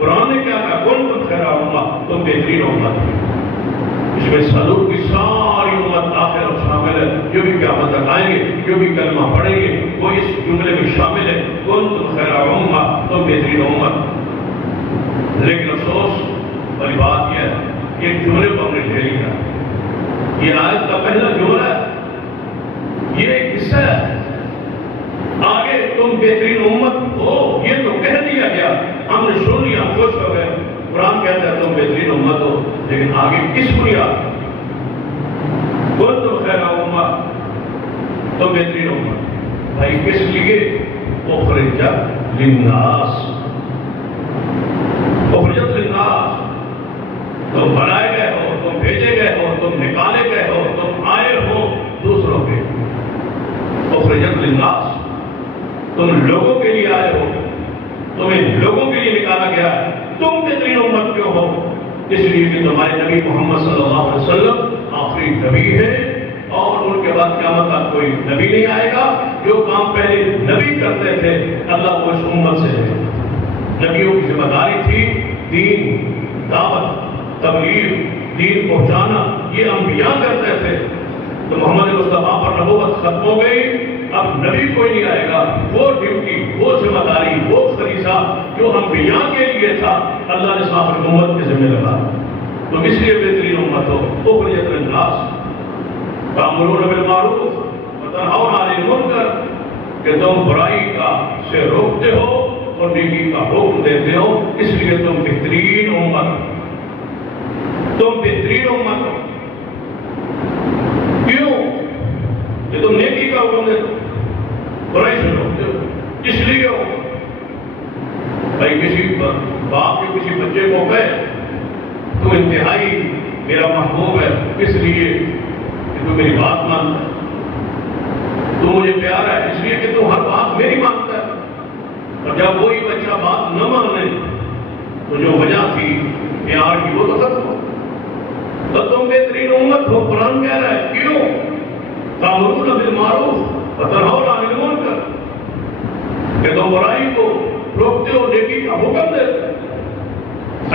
قرآن نے کیا کہا؟ کنتم خیر امہ، تم بہترین امت۔ اس میں حضور کی ساری امت آخر اور شامل ہے، جو بھی قیامت تک آئیں گے، جو بھی کلمہ پڑھیں گے، وہ اس جملے میں شامل ہے، کنتم خیر امہ، تم بہترین امت۔ لیکن افسوس والی بات یہ ہے کہ ایک جملے کو ہم نے لے لیا، یہ آیت کا پہلا جملہ ہے، یہ ایک حصہ ہے، آگے تم بہترین امت ہو یہ تو کہہ دیا گیا، ہم نے سن لیا، خوش ہو گئے۔ قرآن کہتا ہے تم بہترین امت ہو، لیکن آگے کس بنیاد؟ کنتم خیر امہ، تم بہترین امت۔ بھائی کس لیے؟ اخرجت للناس، اخرجت للناس، تم بنائے گئے ہو، تم بھیجے گئے ہو، تم نکالے گئے ہو، تم آئے ہو دوسروں کے۔ اخرجت للناس، تم لوگوں کے لیے آئے ہو، تمہیں لوگوں کے لیے نکالا گیا ہے۔ تم بہترین امت کیوں ہو؟ اس لیے کہ تمہارے نبی محمد صلی اللہ علیہ وسلم آخری نبی ہے، اور ان کے بعد قیامت تک کوئی نبی نہیں آئے گا۔ جو کام پہلے نبی کرتے تھے اللہ کو اس امت سے ہے۔ نبیوں کی ذمہ داری تھی دین، دعوت، تبلیغ، دین پہنچانا، یہ انبیاء کرتے تھے۔ تو محمد مصطفیٰ پر نبوت ختم ہو گئی، اب نبی کوئی نہیں آئے گا، وہ ڈیوٹی، وہ ذمہ داری، وہ فریضہ جو ہم بیاں کے لیے تھا اللہ نے صاحب امت کے ذمہ لگا. تو اس لیے بہترین امت ہو اخرجت للناس تأمرون بالمعروف وتنہون عن المنکر، کہ تم برائی کا سے روکتے ہو اور نیکی کا حکم دیتے ہو. اس لیے تم بہترین امت ہو. تم بہترین امت ہو. کیوں؟ کہ تم نیکی کا حکم دیتے ہو، برائی سے روکتے ہو. اس لیے ہو بھائی کسی باپ کے کسی بچے کو کہے تو انتہائی میرا محبوب ہے اس لیے کہ تو میری بات مانتا ہے، تو مجھے پیارا ہے اس لیے کہ تو ہر بات میری مانتا ہے. اور جب وہی بچہ بات نہ مانے تو جو وجہ تھی پیار کی وہ تو ختم ہو. تو تم بہترین امت ہو. قرآن کہہ رہا ہے کیوں؟ تأمرون بالمعروف وتنہون عن المنکر، کہ تم برائی کو روکتے ہو، نیکی کا حکم دیتے ہو.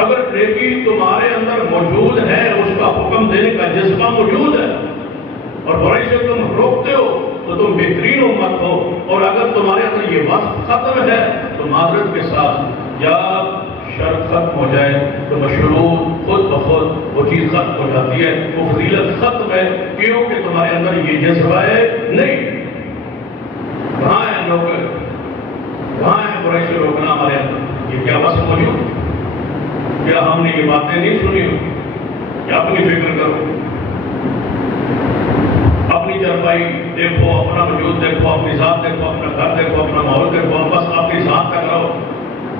اگر نیکی تمہارے اندر موجود ہے، اس کا حکم دینے کا جذبہ موجود ہے، اور برائی سے تم روکتے ہو تو تم بہترین امت ہو. اور اگر تمہارے اندر یہ وصف ختم ہے تو معذرت کے ساتھ جب شرط ختم ہو جائے تو مشروط خود بخود وہ چیز ختم ہو جاتی ہے، وہ فضیلت ختم ہے. کیونکہ تمہارے اندر یہ جذبہ ہے نہیں. کہاں ہے لوگ، کہاں ہے برائی سے روکنا ہمارے اندر؟ یہ کیا وصف موجود؟ کیا ہم نے یہ باتیں نہیں سنی؟ کیا اپنی فکر کرو، اپنی چرپائی دیکھو، اپنا وجود دیکھو، اپنی ذات دیکھو، اپنا گھر دیکھو، اپنا ماحول دیکھو. بس اپنی ذات تک رہو.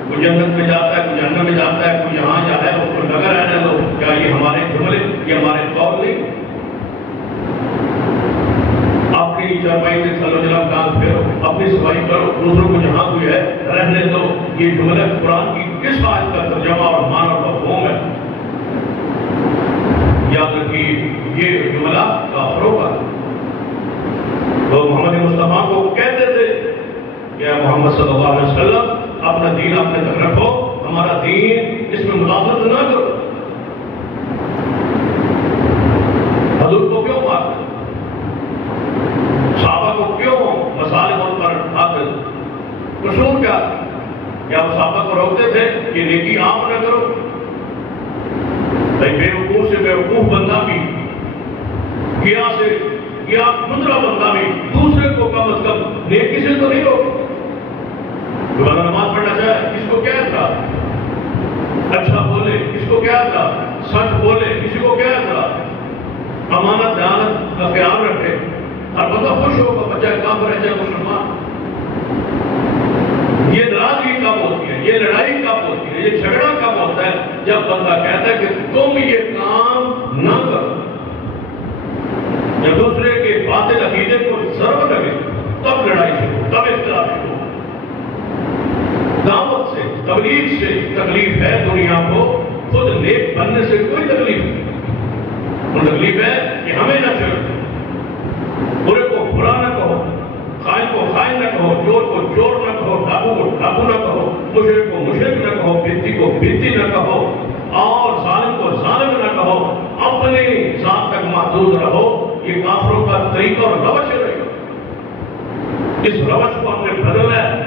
کوئی جنت میں جاتا ہے، کوئی جہنم میں جاتا ہے، کوئی یہاں جا ہے، اس کو لگا رہنے دو. کیا یہ ہمارے جملے، یہ ہمارے قول نہیں؟ اپنی چرپائی سے چلو جناب کام پھیرو، اپنی صفائی کرو، دوسروں کو جہاں کوئی ہے رہنے دو. یہ جملہ قرآن کی کس آیت کا ترجمہ اور معنی اور مفہوم ہے؟ یاد رکھیے یہ جملہ کافروں کا. تو محمد مصطفیٰ کو کہتے تھے کہ محمد صلی اللہ علیہ وسلم اپنا دین اپنے تک رکھو، ہمارا دین اس میں مداخلت نہ کرو. حضور کو کیوں مارتے؟ صحابہ کو کیوں مصالحوں پر اٹھاتے؟ قصور کیا؟ کیا وہ صحابہ کو روکتے تھے کہ نیکی عام نہ کرو؟ بھائی بیوقوف سے بیوقوف بندہ بھی، گیا سے گیا گزرا بندہ بھی دوسرے کو کم از کم نیکی سے تو نہیں روکے. جو بندہ نماز پڑھنا چاہے کس کو کیا تھا اچھا بولے، کس کو کیا تھا سچ بولے، کسی کو کیا تھا امانت دیانت کا خیال رکھے. ہر بندہ خوش ہوگا، بچہ کام رہ جائے مسلمان. یہ ناراضگی کب ہوتی ہے، یہ لڑائی کب ہوتی ہے، یہ جھگڑا کب ہوتا ہے؟ جب بندہ کہتا ہے کہ تم یہ کام نہ کرو. جب دوسرے کے باطل عقیدے کو ضرب لگے تب لڑائی شروع، تب اختلاف شروع. دعوت سے، تبلیغ سے تکلیف ہے دنیا کو، خود نیک بننے سے کوئی تکلیف نہیں. تکلیف ہے کہ ہمیں نہ چھوڑو، برے کو برا نہ کہو، خائن کو خائن نہ کہو، چور کو چور نہ کہو، ڈاکو کو ڈاکو نہ کہو، مشرک کو مشرک نہ کہو، بدعتی کو بدعتی نہ کہو، اور ظالم کو ظالم نہ کہو. اپنے ذات تک محدود رہو. یہ کافروں کا طریقہ اور روش رہے گا. اس روش کو ہم نے بدلنا ہے.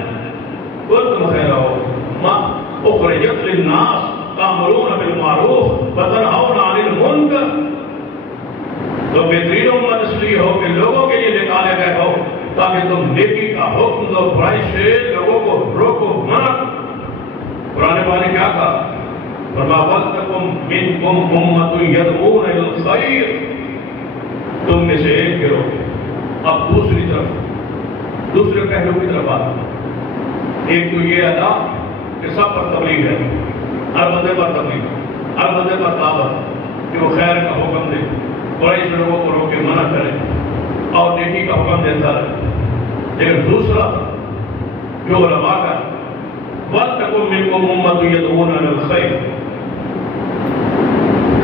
کنتم خیر امہ اخرجت للناس تأمرون بالمعروف وتنہون عن المنکر. تو بہترین امت اس لیے ہو کہ لوگوں کے لیے نکالے گئے ہو تاکہ تم نیکی کا حکم دو، برائی سے لوگوں کو روکو، منع. قرآن پاک نے کیا کہا؟ فرمایا وَلْتَكُن مِّنكُمْ أُمَّةٌ يَدْعُونَ إِلَى الْخَيْرِ. تم میں سے ایک گروہ. اب دوسری طرف، دوسرے پہلو کی طرف آتا. ایک تو یہ ادا کہ سب پر تبلیغ ہے، ہر بندے پر تبلیغ، ہر بندے پر دعوت کہ وہ خیر کا حکم دے، برائی سے لوگوں کو روکے منع کرے اور نیکی کا حکم دیتا رہے. لیکن دوسرا جو علماء کا وَلْتَكُن مِّنكُمْ أُمَّةٌ يَدْعُونَ إِلَى الْخَيْرِ.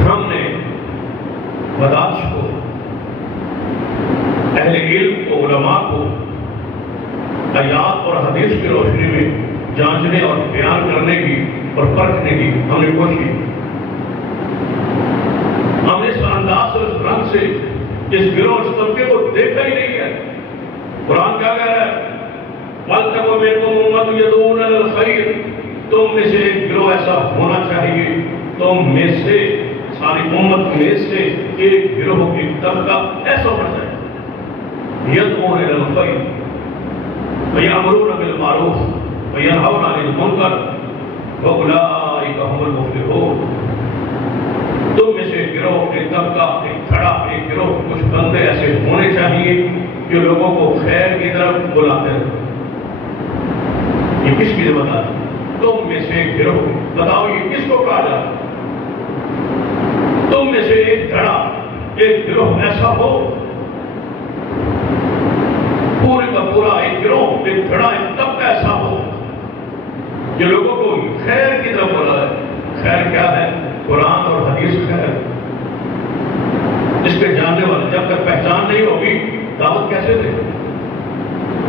ہم نے بدعش کو، اہل علم کو، علماء کو آیات اور حدیث کی روشنی میں جانچنے اور بیان کرنے کی اور پرکھنے کی ہم نے کوشش کی. ہم اس انداز اور اس رنگ سے اس گروہ اس طبقے کو دیکھا ہی نہیں ہے. قرآن کیا کہہ رہا ہے؟ وَلْتَكُن مِّنكُمْ أُمَّةٌ يَدْعُونَ إِلَى الْخَيْرِ، تم میں سے ایک گروہ ایسا ہونا چاہیے، تم میں سے ساری امت میں سے ایک گروہ ایک طبقہ ایسا ہونا چاہیے، يَدْعُونَ إِلَى الْخَيْرِ وَيَأْمُرُونَ بِالْمَعْرُوفِ وَيَنْهَوْنَ عَنِ الْمُنكَرِ وَأُولَٰئِكَ هُمُ الْمُفْلِحُونَ۔ تم میں سے ایک گروہ ایک طبقہ ایک کھڑا ایک گروہ کچھ بندے ایسے ہونے چاہیے جو لوگوں کو خیر کی طرف بلاتے ہیں۔ یہ کس کی ذمہ داری؟ تم میں سے ایک گروہ، بتاؤ یہ کس کو کہا جاتا؟ تم میں سے ایک کھڑا ایک گروہ ایسا ہو، پورے کا پورا ایک گروہ ایک کھڑا ایک طبقہ ایسا ہو جو لوگوں کو خیر کی طرف بلائے۔ خیر کیا ہے؟ قرآن اور حدیث خیر، اس کے جاننے والے جب تک پہچان نہیں ہوگی دعوت کیسے دے؟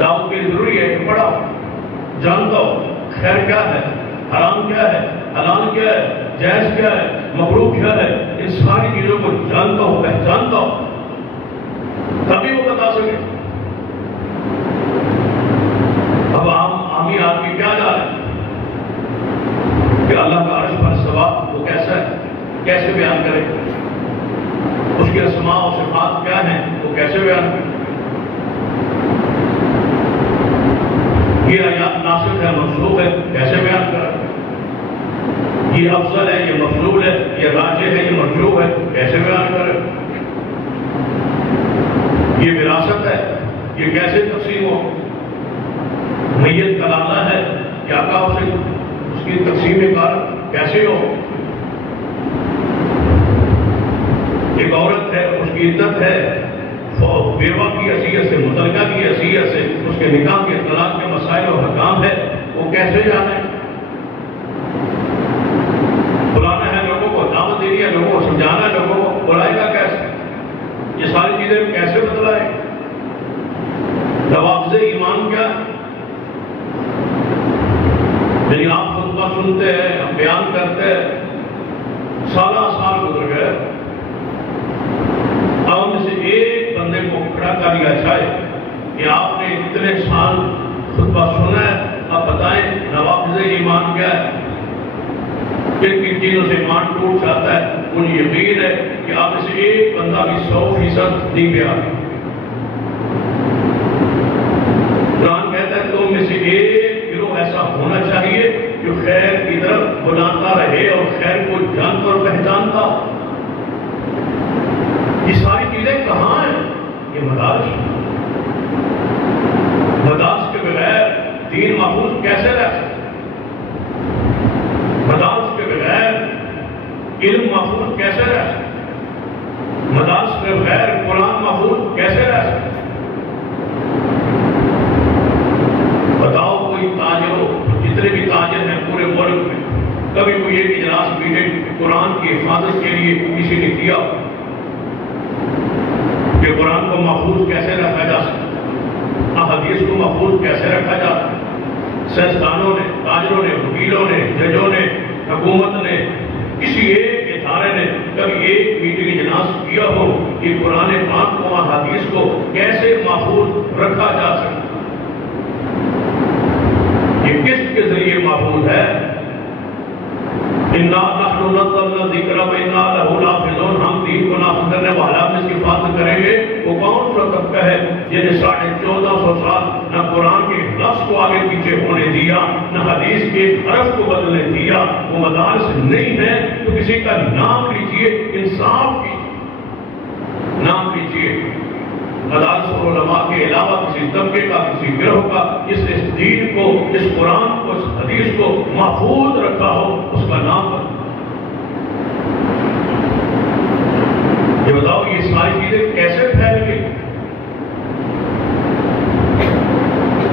دعوت کے لیے ضروری ہے کہ پڑھا جانتا ہو خیر کیا ہے، حرام کیا ہے، حلال کیا ہے، جائز کیا ہے، مکروہ کیا ہے، ان ساری چیزوں کو جانتا ہو پہچانتا ہو تبھی وہ بتا سکے۔ اب عامی آدمی کیا جانے کہ اللہ کا عرش پر استوا وہ کیسا ہے، کیسے بیان کرے، اس کے اسماء و صفات کیا ہیں وہ کیسے بیان کرے، یہ آیات ناسخ ہے منسوخ ہے کیسے بیان کرے، یہ افضل ہے یہ مفضول ہے یہ راجح ہے یہ مرجوح ہے کیسے بیان کرے، یہ وراثت ہے یہ کیسے تقسیم ہو، میت کا لانا ہے کیا کہا اسے اس کی تقسیم کار کیسے ہو، ایک عورت ہے اس کی عدت ہے بیوہ کی حیثیت سے متعلقہ کی حیثیت سے اس کے نکاح کے طلاق کے مسائل اور حکام ہے وہ کیسے جانے، بلانا ہے لوگوں کو، دعوت دینی ہے لوگوں کو، سمجھانا ہے لوگوں کو، بلائے گا کیسے، یہ ساری چیزیں کیسے بتلائے، نواقض ایمان کیا ہے؟ یعنی آپ خطبہ سنتے ہیں ہم بیان کرتے ہیں، سالہ سال گزر گئے، اب میں سے ایک بندے کو کھڑا کر لیا جائے کہ آپ نے اتنے سال خطبہ سنا ہے، اب بتائیں نواقض ایمان کیا ہے، کن کن چیزوں سے ایمان ٹوٹ جاتا ہے، مجھے یقین ہے کہ آپ میں سے ایک بندہ بھی 100% نہیں گیا۔ قرآن کہتا ہے تم میں سے ایک گروہ ایسا ہونا چاہیے جو خیر کی طرف بلاتا رہے اور خیر کو جانتا اور پہچانتا۔ یہ ساری چیزیں کہاں ہیں؟ یہ مدارس، مدارس کے بغیر دین محفوظ کیسے رہ سکتے، مدارس کے بغیر علم محفوظ کیسے رہ سکتے، مدارس کے بغیر قرآن محفوظ کیسے رہ سکتے، بتاؤ کوئی تاجر ہو، جتنے بھی تاجر ہیں پورے ملک میں کبھی کوئی ایک اجلاس میٹنگ قرآن کی حفاظت کے لیے کسی نے کیا کہ قرآن کو محفوظ کیسے رکھا جا سکتا، احادیث کو محفوظ کیسے رکھا جا سکتا، سیاستدانوں نے، تاجروں نے، وکیلوں نے، ججوں نے، حکومت نے، کسی ایک ادارے نے کبھی ایک میٹنگ اجلاس کیا ہو کہ قرآن پاک کو احادیث کو کیسے محفوظ رکھا جا سکتا، یہ کس کے ذریعے محفوظ ہے؟ اِنَّا نَحْنُ نَزَّلْنَا الذِّكْرَ وَإِنَّا لَهُ لَحَافِظُونَ، ہم دین کو نافذ کرنے والا میں اس کی حفاظت کریں گے۔ وہ کون سا طبقہ ہے جنہیں 1450 سال نہ قرآن کے لفظ کو آگے پیچھے ہونے دیا نہ حدیث کے حرف کو بدلنے دیا، وہ مدارس نہیں ہے تو کسی کا نام لیجئے، انصاف کی نام لیجئے، مدارس اور علماء کے علاوہ کسی طبقے کا کسی گروہ کا جس نے اس دین کو اس قرآن کو اس حدیث کو محفوظ رکھا ہو اس کا نام پر یہ بتاؤ یہ ساری چیزیں کیسے پھیل گئی؟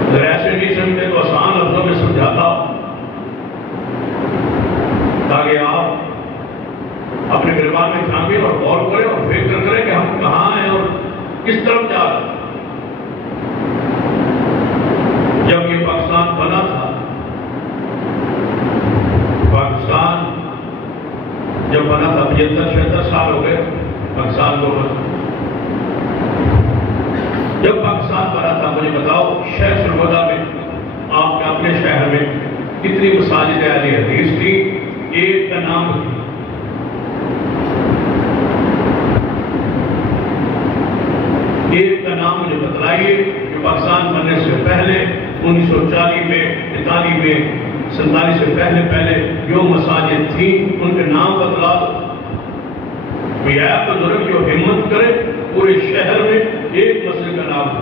اگر ایسے نہیں سمجھتے تو آسان لفظوں میں سمجھاتا تاکہ آپ اپنے گربان میں جھانکیں اور غور کریں اور فکر کریں کہ ہم کہاں ہیں اور کس طرف جا رہے ہیں۔ جب یہ پاکستان بنا تھا، پاکستان جب بنا تھا 75-76 سال ہو گئے پاکستان کو بنا، جب پاکستان ساتھ پڑھا تھا، مجھے بتاؤ شہر سرگودا میں آپ کے اپنے شہر میں کتنی مساجد اہل حدیث تھی؟ ایک کا نام تھی، ایک کا نام مجھے بتلائیے کہ پاکستان بننے سے پہلے 1940 میں 41 میں 47 سے پہلے جو مساجد تھیں ان کے نام بتلا دو۔ کوئی ایپ بزرگ جو ہمت کرے پورے شہر میں ایک مسجد کا نام دو۔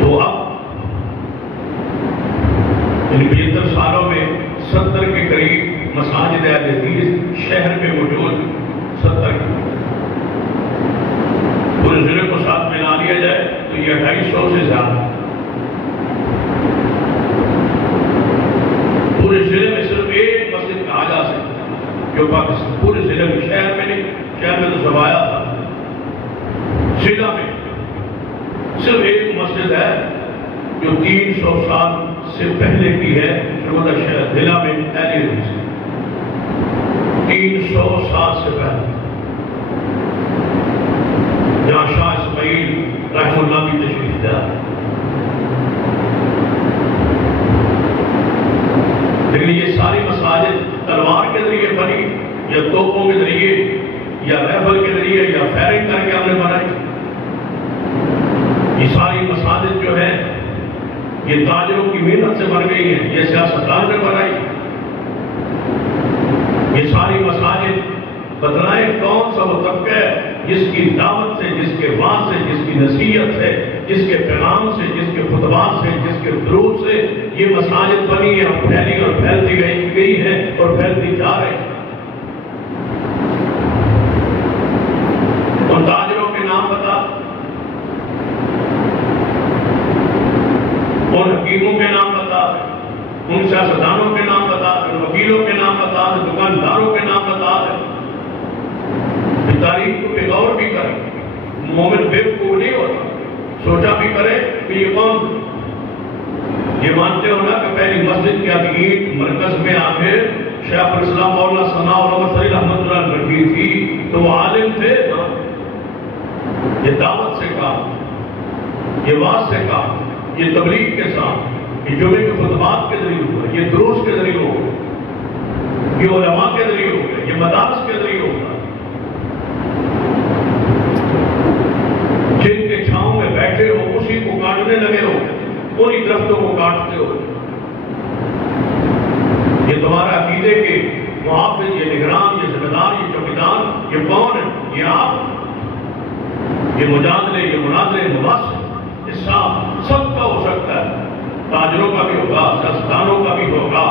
تو اب ان 75 سالوں میں 70 کے قریب مساجد اہل حدیث شہر میں موجود، 70 پورے ضلع کو ساتھ میں لا لیا جائے تو یہ 250 سے زیادہ۔ پورے ضلع میں صرف ایک مسجد کہا جا سکتا ہے جو پاکستان پورے ضلع میں، شہر میں نہیں، شہر میں تو سب آیا تھا، ضلع میں صرف ایک مسجد ہے جو 300 سال سے پہلے کی ہے، سرگودا شہر ضلع میں اہل حدیث 300 سال سے پہلے، جہاں شاہ اسماعیل رحمہ اللہ کی تشریف دیا۔ لیکن یہ ساری مساجد تلوار کے ذریعے بنی یا توپوں کے ذریعے یا رائفل کے ذریعے یا فائرنگ کر کے ہم نے بنائی؟ یہ ساری مساجد جو ہے یہ تاجروں کی محنت سے بن گئی ہیں، یہ سیاستدان نے بنائی۔ یہ ساری مساجد بتلائیں کون سا وہ طبقہ ہے جس کی دعوت سے، جس کے وعظ سے، جس کی نصیحت سے، جس کے پیغام سے، جس کے خطبات سے، جس کے دروس سے یہ مساجد بنی ہے اور پھیلی اور پھیلتی گئی ہے اور پھیلتی جا رہی ہے۔ ان تاجروں کے نام بتا، ان حکیموں کے نام بتا، ان سیاستدانوں کے نام بتا، ان وکیلوں کے نام بتا، دکانداروں کے نام بتا دے۔ تاریخ کو پہ غور بھی کرے، مومن بیوقوف نہیں ہوتا، سوچا بھی کرے کہ یہ کون؟ یہ مانتے ہو نا کہ پہلی مسجد کیا اینٹ مرکز میں آخر شیخ الاسلام مولانا ثناء اللہ صلی رحمۃ اللہ نے رکھی تھی تو وہ عالم تھے نا؟ یہ دعوت سے کام، یہ واعظ سے کام، یہ تبلیغ کے ساتھ، یہ جمعے کے خطبات کے ذریعے ہوا، یہ دروس کے ذریعے ہوا، یہ علماء کے ذریعے ہوا، یہ مدارس کے ذریعے ہوا۔ جن کے چھاؤں میں بیٹھے ہو اسی کو کاٹنے لگے ہو، انہی درختوں کو کاٹتے ہو۔ یہ تمہارا عقیدے کے محافظ، یہ نگران، یہ ذمہ دار، یہ چوکیدار، یہ کون ہے؟ یہ آپ۔ یہ مجادلے، یہ مناظرے، مباحثے، حساب سب کا ہو سکتا ہے، تاجروں کا بھی ہوگا، سیاستدانوں کا بھی ہوگا،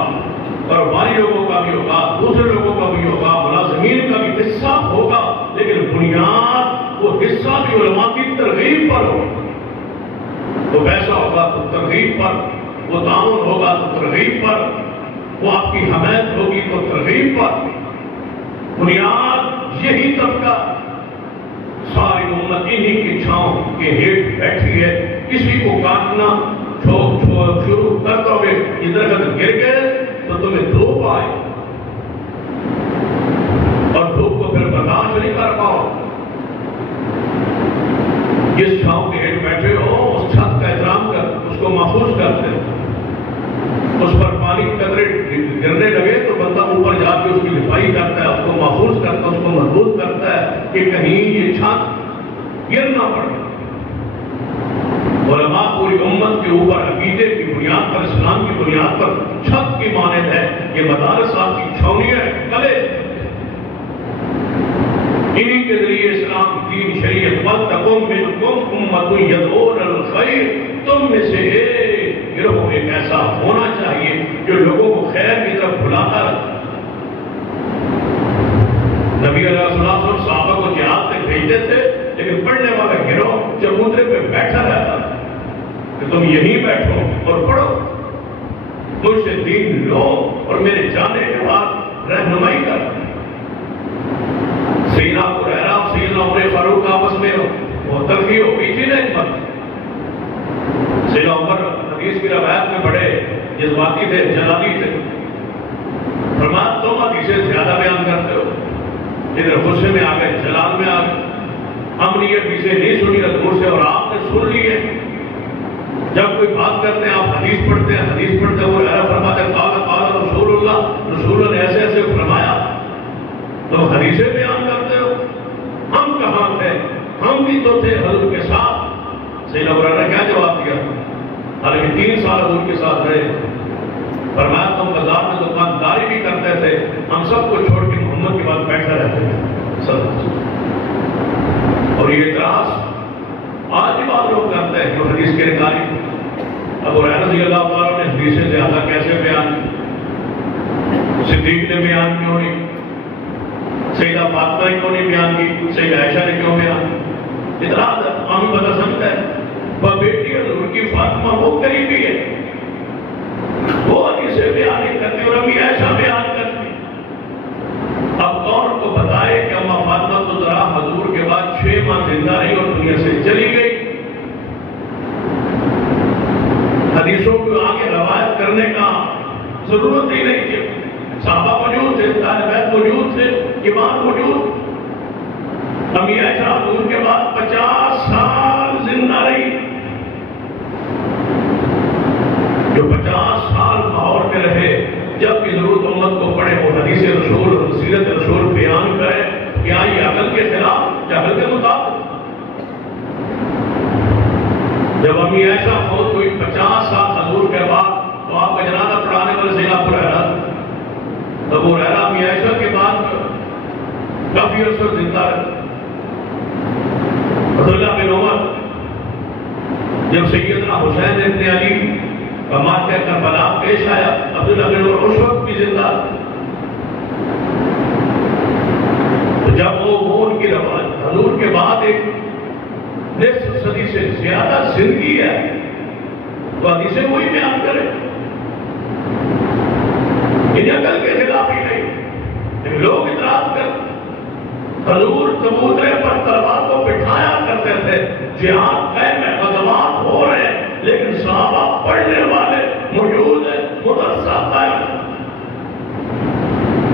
کاروباری لوگوں کا بھی ہوگا، دوسرے لوگوں کا بھی ہوگا، ملازمین کا بھی حصہ ہوگا، لیکن بنیاد وہ حصہ بھی علماء کی ترغیب پر ہوگا۔ وہ پیسہ ہوگا تو ترغیب پر، وہ تعاون ہوگا تو ترغیب پر، وہ آپ کی حمایت ہوگی تو ترغیب پر۔ بنیاد یہی طبقہ ساری امت انہی کی چھاؤں کے ہیٹھ بیٹھی ہے۔ کسی کو کاٹنا شروع کر دو گے، یہ درخت گر گئے تو تمہیں دھوپ آئے اور دھوپ کو پھر برداشت نہیں کر پاؤ۔ جس چھاؤں کے ہیٹھ بیٹھے ہو اس چھت کا احترام کر، اس کو محفوظ کرتے، اس پر پانی قطرے گرنے لگے تو بندہ اوپر جا کے اس کی دفاعی کرتا ہے، اس کو محفوظ کرتا ہے، اس کو مضبوط کرتا ہے کہ کہیں یہ چھت گر نہ پڑے۔ علماء پوری امت کے اوپر عقیدے کی بنیاد پر، اسلام کی بنیاد پر چھت کی مانند ہے۔ یہ مدارس آپ کی چھاؤنی ہے، کلے انہی کے ذریعے اسلام دین شریعت وَلْتَكُن مِنْكُمْ أُمَّةٌ يَدْعُونَ الْخَيْرَ، تم میں سے ایک گروہ ایک ایسا ہونا چاہیے جو لوگوں کو خیر کی طرف بلاتا رہے۔ نبی علیہ السلام صحابہ کو جہاد تک بھیجتے تھے، لیکن پڑھنے والا گروہ چبوترے پہ بیٹھا رہتا کہ تم یہیں بیٹھو اور پڑھو، مجھ سے دین لو اور میرے جانے کے بعد رہنمائی کر۔ سیدنا ابو ہریرہ، سیدنا عمر فاروق آپس میں وہ تلخی ہو گئی تھی نا اس وقت۔ سیدنا عمر حدیث کی روایت میں بڑے جذباتی تھے، جلالی تھے، فرمایا تم حدیثیں زیادہ بیان کرتے ہو، ادھر غصے میں آ گئے، جلال میں آ گئے۔ ہم نے یہ حدیثیں نہیں سنی حضور سے اور آپ نے سن لی ہے. جب کوئی بات کرتے ہیں آپ حدیث پڑھتے ہیں وہ فرماتے ہیں قال رسول اللہ نے ایسے ایسے فرمایا. تو حدیثیں بیان کرتے ہو. ہم کہاں تھے؟ ہم بھی تو تھے حضور کے ساتھ. سیدنا ابو ہریرہ نے کیا جواب دیا؟ حالانکہ 3 سال حضور کے ساتھ رہے. فرمایا تم بازار میں دکانداری بھی کرتے تھے, ہم سب کو چھوڑ کے محمد کے بعد بیٹھے رہتے تھے. اور یہ اعتراض آج بھی بعض لوگ کرتے ہیں جو حدیث کے رکاری. ابو ہریرہ رضی اللہ تعالیٰ نے حدیثیں زیادہ کیسے بیان کی؟ صدیق نے بیان کیوں نہیں؟ سیدہ فاطمہ نے کیوں نہیں بیان کی؟ سیدہ عائشہ نے کیوں بیان کی؟ اعتراض ہمیں پتہ سمجھتا ہے وہ بیٹی حضور کی فاطمہ وہ قریبی ہے, وہ حدیثیں بیان نہیں کرتی اور ابھی عائشہ بیان کرتی. اب کون کو بتائے کہ اما فاطمہ تو ذرا حضور کے بعد 6 ماہ زندہ رہی اور دنیا سے چلی گئی. حدیثوں کو آگے روایت کرنے کا ضرورت ہی نہیں تھی. صحابہ موجود تھے, اہل بیت موجود تھے, امام موجود. امی عائشہ حضور کے بعد 50 سال زندہ رہی. جو 50 سال لاہور میں رہے, جب کی ضرورت امت کو پڑے وہ حدیث رسول اور سیرت رسول بیان کرے. کیا یہ عقل کے خلاف یا عقل کے مطابق؟ جب امی عائشہ فوت ہوئی 50 سال حضور کے بعد, تو آپ کا جنازہ پڑھانے والے سیدنا ابو ہریرہ. ابو ہریرہ امی عائشہ کے بعد کافی عرصہ زندہ رہے. عبداللہ بن عمر جب سیدنا حسین ابن علی کا ماتع کربلا پیش آیا, عبداللہ بن عمر اس وقت بھی زندہ. تو جب وہ ان کی روایت حضور کے بعد ایک نصف صدی سے زیادہ زندگی ہے, تو حدیثیں وہی بیان کرے. یہ عقل کے خلاف ہی نہیں. لوگ اعتراض کرتے حضور چبوترے پر تلوار کو بٹھایا کرتے تھے, جہاد میں غزوات ہو رہے ہیں, لیکن صحابہ پڑھنے والے موجود ہیں, مدرسہ قائم.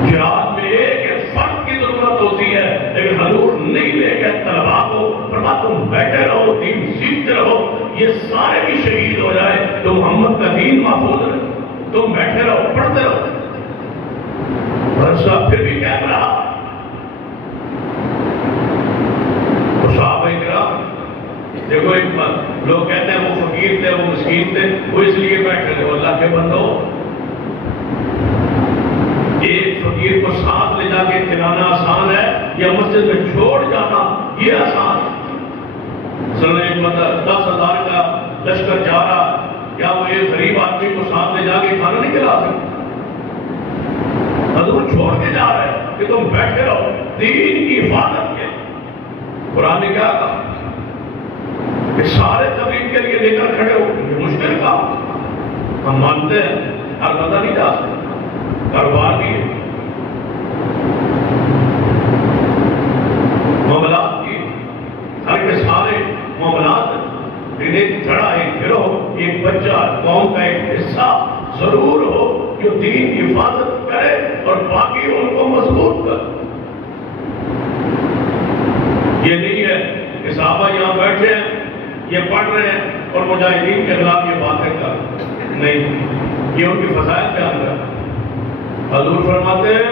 جہاد میں ایک فرد کی ضرورت ہوتی ہے, لیکن حضور نہیں لے گئے تلوار کو. فرمایا تم بیٹھے رہو, دین سیکھتے رہو, یہ سارے بھی شہید ہو جائے تو محمد کا دین محفوظ رہے. تم بیٹھے رہو, پڑھتے رہو. مدرسہ پھر بھی کہہ رہا. صحابہ کرام دیکھو, ایک بات لوگ کہتے ہیں وہ فقیر تھے, وہ مسکین تھے, وہ اس لیے بیٹھے تھے. اللہ کے بندو, ایک فقیر کو ساتھ لے جا کے کھلانا آسان ہے یا مسجد میں چھوڑ جانا یہ آسان ہے؟ ایک مطلب 10,000 کا لشکر جا رہا, کیا وہ ایک غریب آدمی کو ساتھ لے جا کے کھانا نہیں کھلا سکتے؟ حضور چھوڑ کے جا رہے ہیں کہ تم بیٹھے رہو, دین کی حفاظت کے. قرآن نے کیا کہا کہ سارے تبلیغ کے لیے لے کر کھڑے ہو, یہ مشکل کام. ہم مانتے ہیں ہر بندہ نہیں جا سکتا, کاروبار بھی ہے, معاملات کی, ہر کے سارے معاملات. ایک دھڑا, ایک گروہ, ایک بچہ, قوم کا ایک حصہ ضرور ہو جو دین کی حفاظت کرے اور باقی ان کو مضبوط کرے. یہ نہیں ہے کہ صحابہ یہاں بیٹھے ہیں, یہ پڑھ رہے ہیں اور مجاہدین کے خلاف یہ باتیں کر رہے ہیں. نہیں, یہ ان کی فضائل بیان کر رہے ہیں. حضور فرماتے ہیں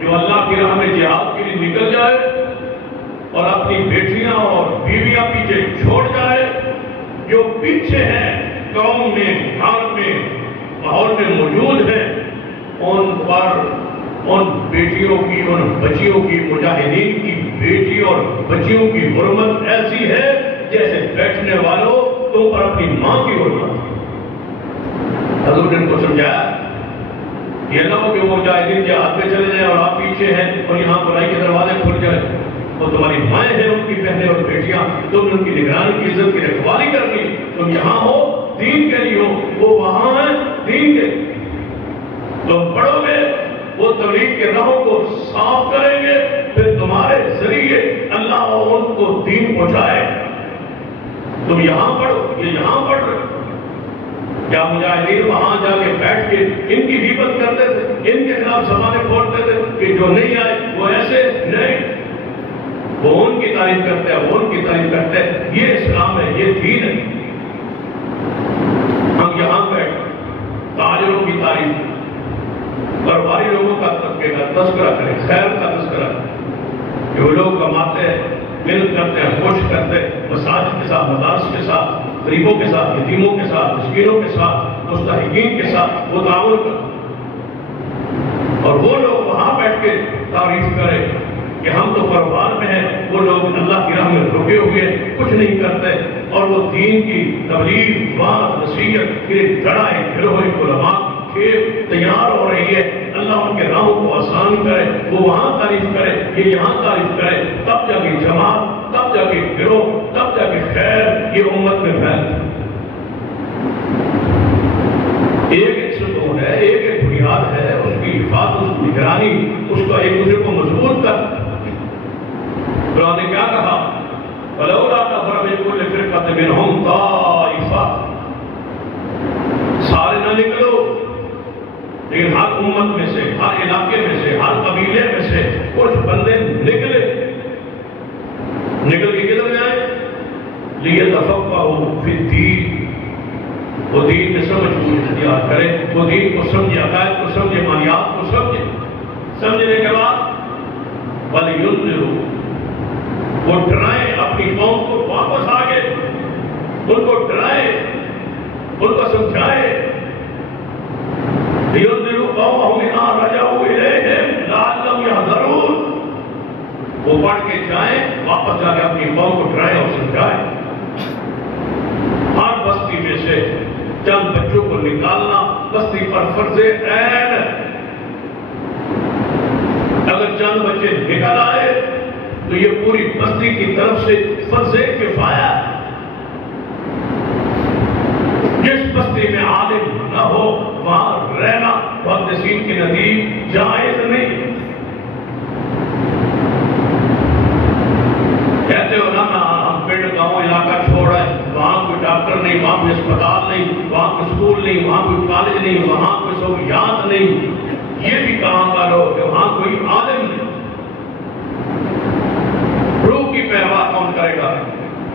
جو اللہ کی راہ میں جہاد کے لیے نکل جائے اور اپنی بیٹیاں اور بیویاں پیچھے چھوڑ جائے, جو پیچھے ہیں قوم میں, گھر میں, ماحول میں موجود ہیں, ان پر ان بیٹیوں کی, ان بچیوں کی, مجاہدین کی بیٹی اور بچیوں کی حرمت ایسی ہے جیسے بیٹھنے والوں تم پر اپنی ماں کی حرمت. حضور نے ان کو سمجھایا یہ نہ ہو کہ وہ مجاہدین جہاد میں چلے جائیں اور آپ پیچھے ہیں اور یہاں برائی کے دروازے کھل جائیں. وہ تمہاری مائیں ہیں, ان کی بہنیں اور بیٹیاں, تم نے ان کی نگرانی کی, عزت کی رکھوالی کرنی. تم یہاں ہو دین کے لیے ہو, وہ وہاں ہیں دین کے. تم پڑھو گے, وہ تبلیغ کے راہوں کو صاف کریں گے, پھر تمہارے ذریعے اللہ ان کو دین پہنچائے. تم یہاں پڑھو, یہ یہاں پڑھ رہے. کیا مجاہدین وہاں جا کے بیٹھ کے ان کی غیبت کرتے تھے, ان کے خلاف زبانیں کھولتے تھے کہ جو نہیں آئے وہ ایسے نہیں؟ وہ ان کی تعریف کرتے ہیں، وہ ان کی تعریف کرتے ہیں. یہ اسلام ہے، یہ دین ہے. ہم یہاں بیٹھ تاجروں کی تعریف، کاروباری لوگوں کا تذکرہ کریں، خیر کا تذکرہ کریں کہ وہ لوگ کماتے ہیں، محنت کرتے ہیں، کوشش کرتے ہیں، مساجد کے ساتھ، مدارس کے ساتھ، غریبوں کے ساتھ، یتیموں کے ساتھ، مسکینوں کے ساتھ، مستحقین کے ساتھ وہ تعاون کرتے. اور وہ لوگ وہاں بیٹھ کے تعریف کریں کہ ہم تو کاروبار میں ہیں، وہ لوگ اللہ کی راہ میں رکے ہوئے کچھ نہیں کرتے. اور وہ دین کی تبلیغ، بات، نصیحت کے جڑائے گروہ علماء کھیپ تیار ہو رہی ہے. اللہ ان کے راہوں کو آسان کرے، وہ وہاں تعریف کرے، یہ یہاں تعریف کرے، تب جا کے جماعت، تب جا کے گروہ، تب جا کے خیر یہ امت میں پھیلتی. ایک ستون ہے، ایک بنیاد ہے، اس کی حفاظت، اس کی نگرانی، اس کا ایک دوسرے کو مضبوط کر. قرآن نے کیا کہا؟ فَلَوْلَا نَفَرَ مِن كُلِّ فِرْقَةٍ مِّنْهُمْ طَائِفَةٌ. سارے نہ نکلو، لیکن ہر امت میں سے، ہر علاقے میں سے، ہر قبیلے میں سے کچھ بندے نکل کے کدھر جائیں؟ لِيَتَفَقَّهُوا فِي الدِّينِ. وہ دین میں سمجھ کو اختیار کرے، وہ دین کو سمجھے، عقائد کو سمجھے، معنیات کو سمجھے. سمجھنے کے بعد وَلِيُنذِرُوا، وہ ڈرائیں اپنی قوم کو واپس آگے، ان کو ڈرائیں، ان کو سمجھائیں. لِيُنذِرُوا قَوْمَهُمْ إِذَا رَجَعُوا إِلَيْهِمْ لَعَلَّهُمْ يَحْذَرُونَ. وہ پڑھ کے جائیں، واپس جا کے اپنی قوم کو ڈرائیں اور سمجھائیں. ہر بستی میں سے چند بچوں کو نکالنا بستی پر فرض عین ہے. اگر چند بچے نکل آئے تو یہ پوری بستی کی طرف سے فرض کفایہ ہے. جس بستی میں عالم نہ ہو وہاں رہنا محدثین کے نزدیک جائز نہیں. کہتے ہو نا ہم پنڈ گاؤں علاقہ چھوڑ رہے ہیں، وہاں کوئی ڈاکٹر نہیں، وہاں کوئی اسپتال نہیں، وہاں کوئی اسکول نہیں، وہاں کوئی کالج نہیں، وہاں کوئی سہولیات نہیں. یہ بھی کہاں کا لو کہ وہاں کوئی عالم نہیں. روح کی پرواہ کون کرے گا؟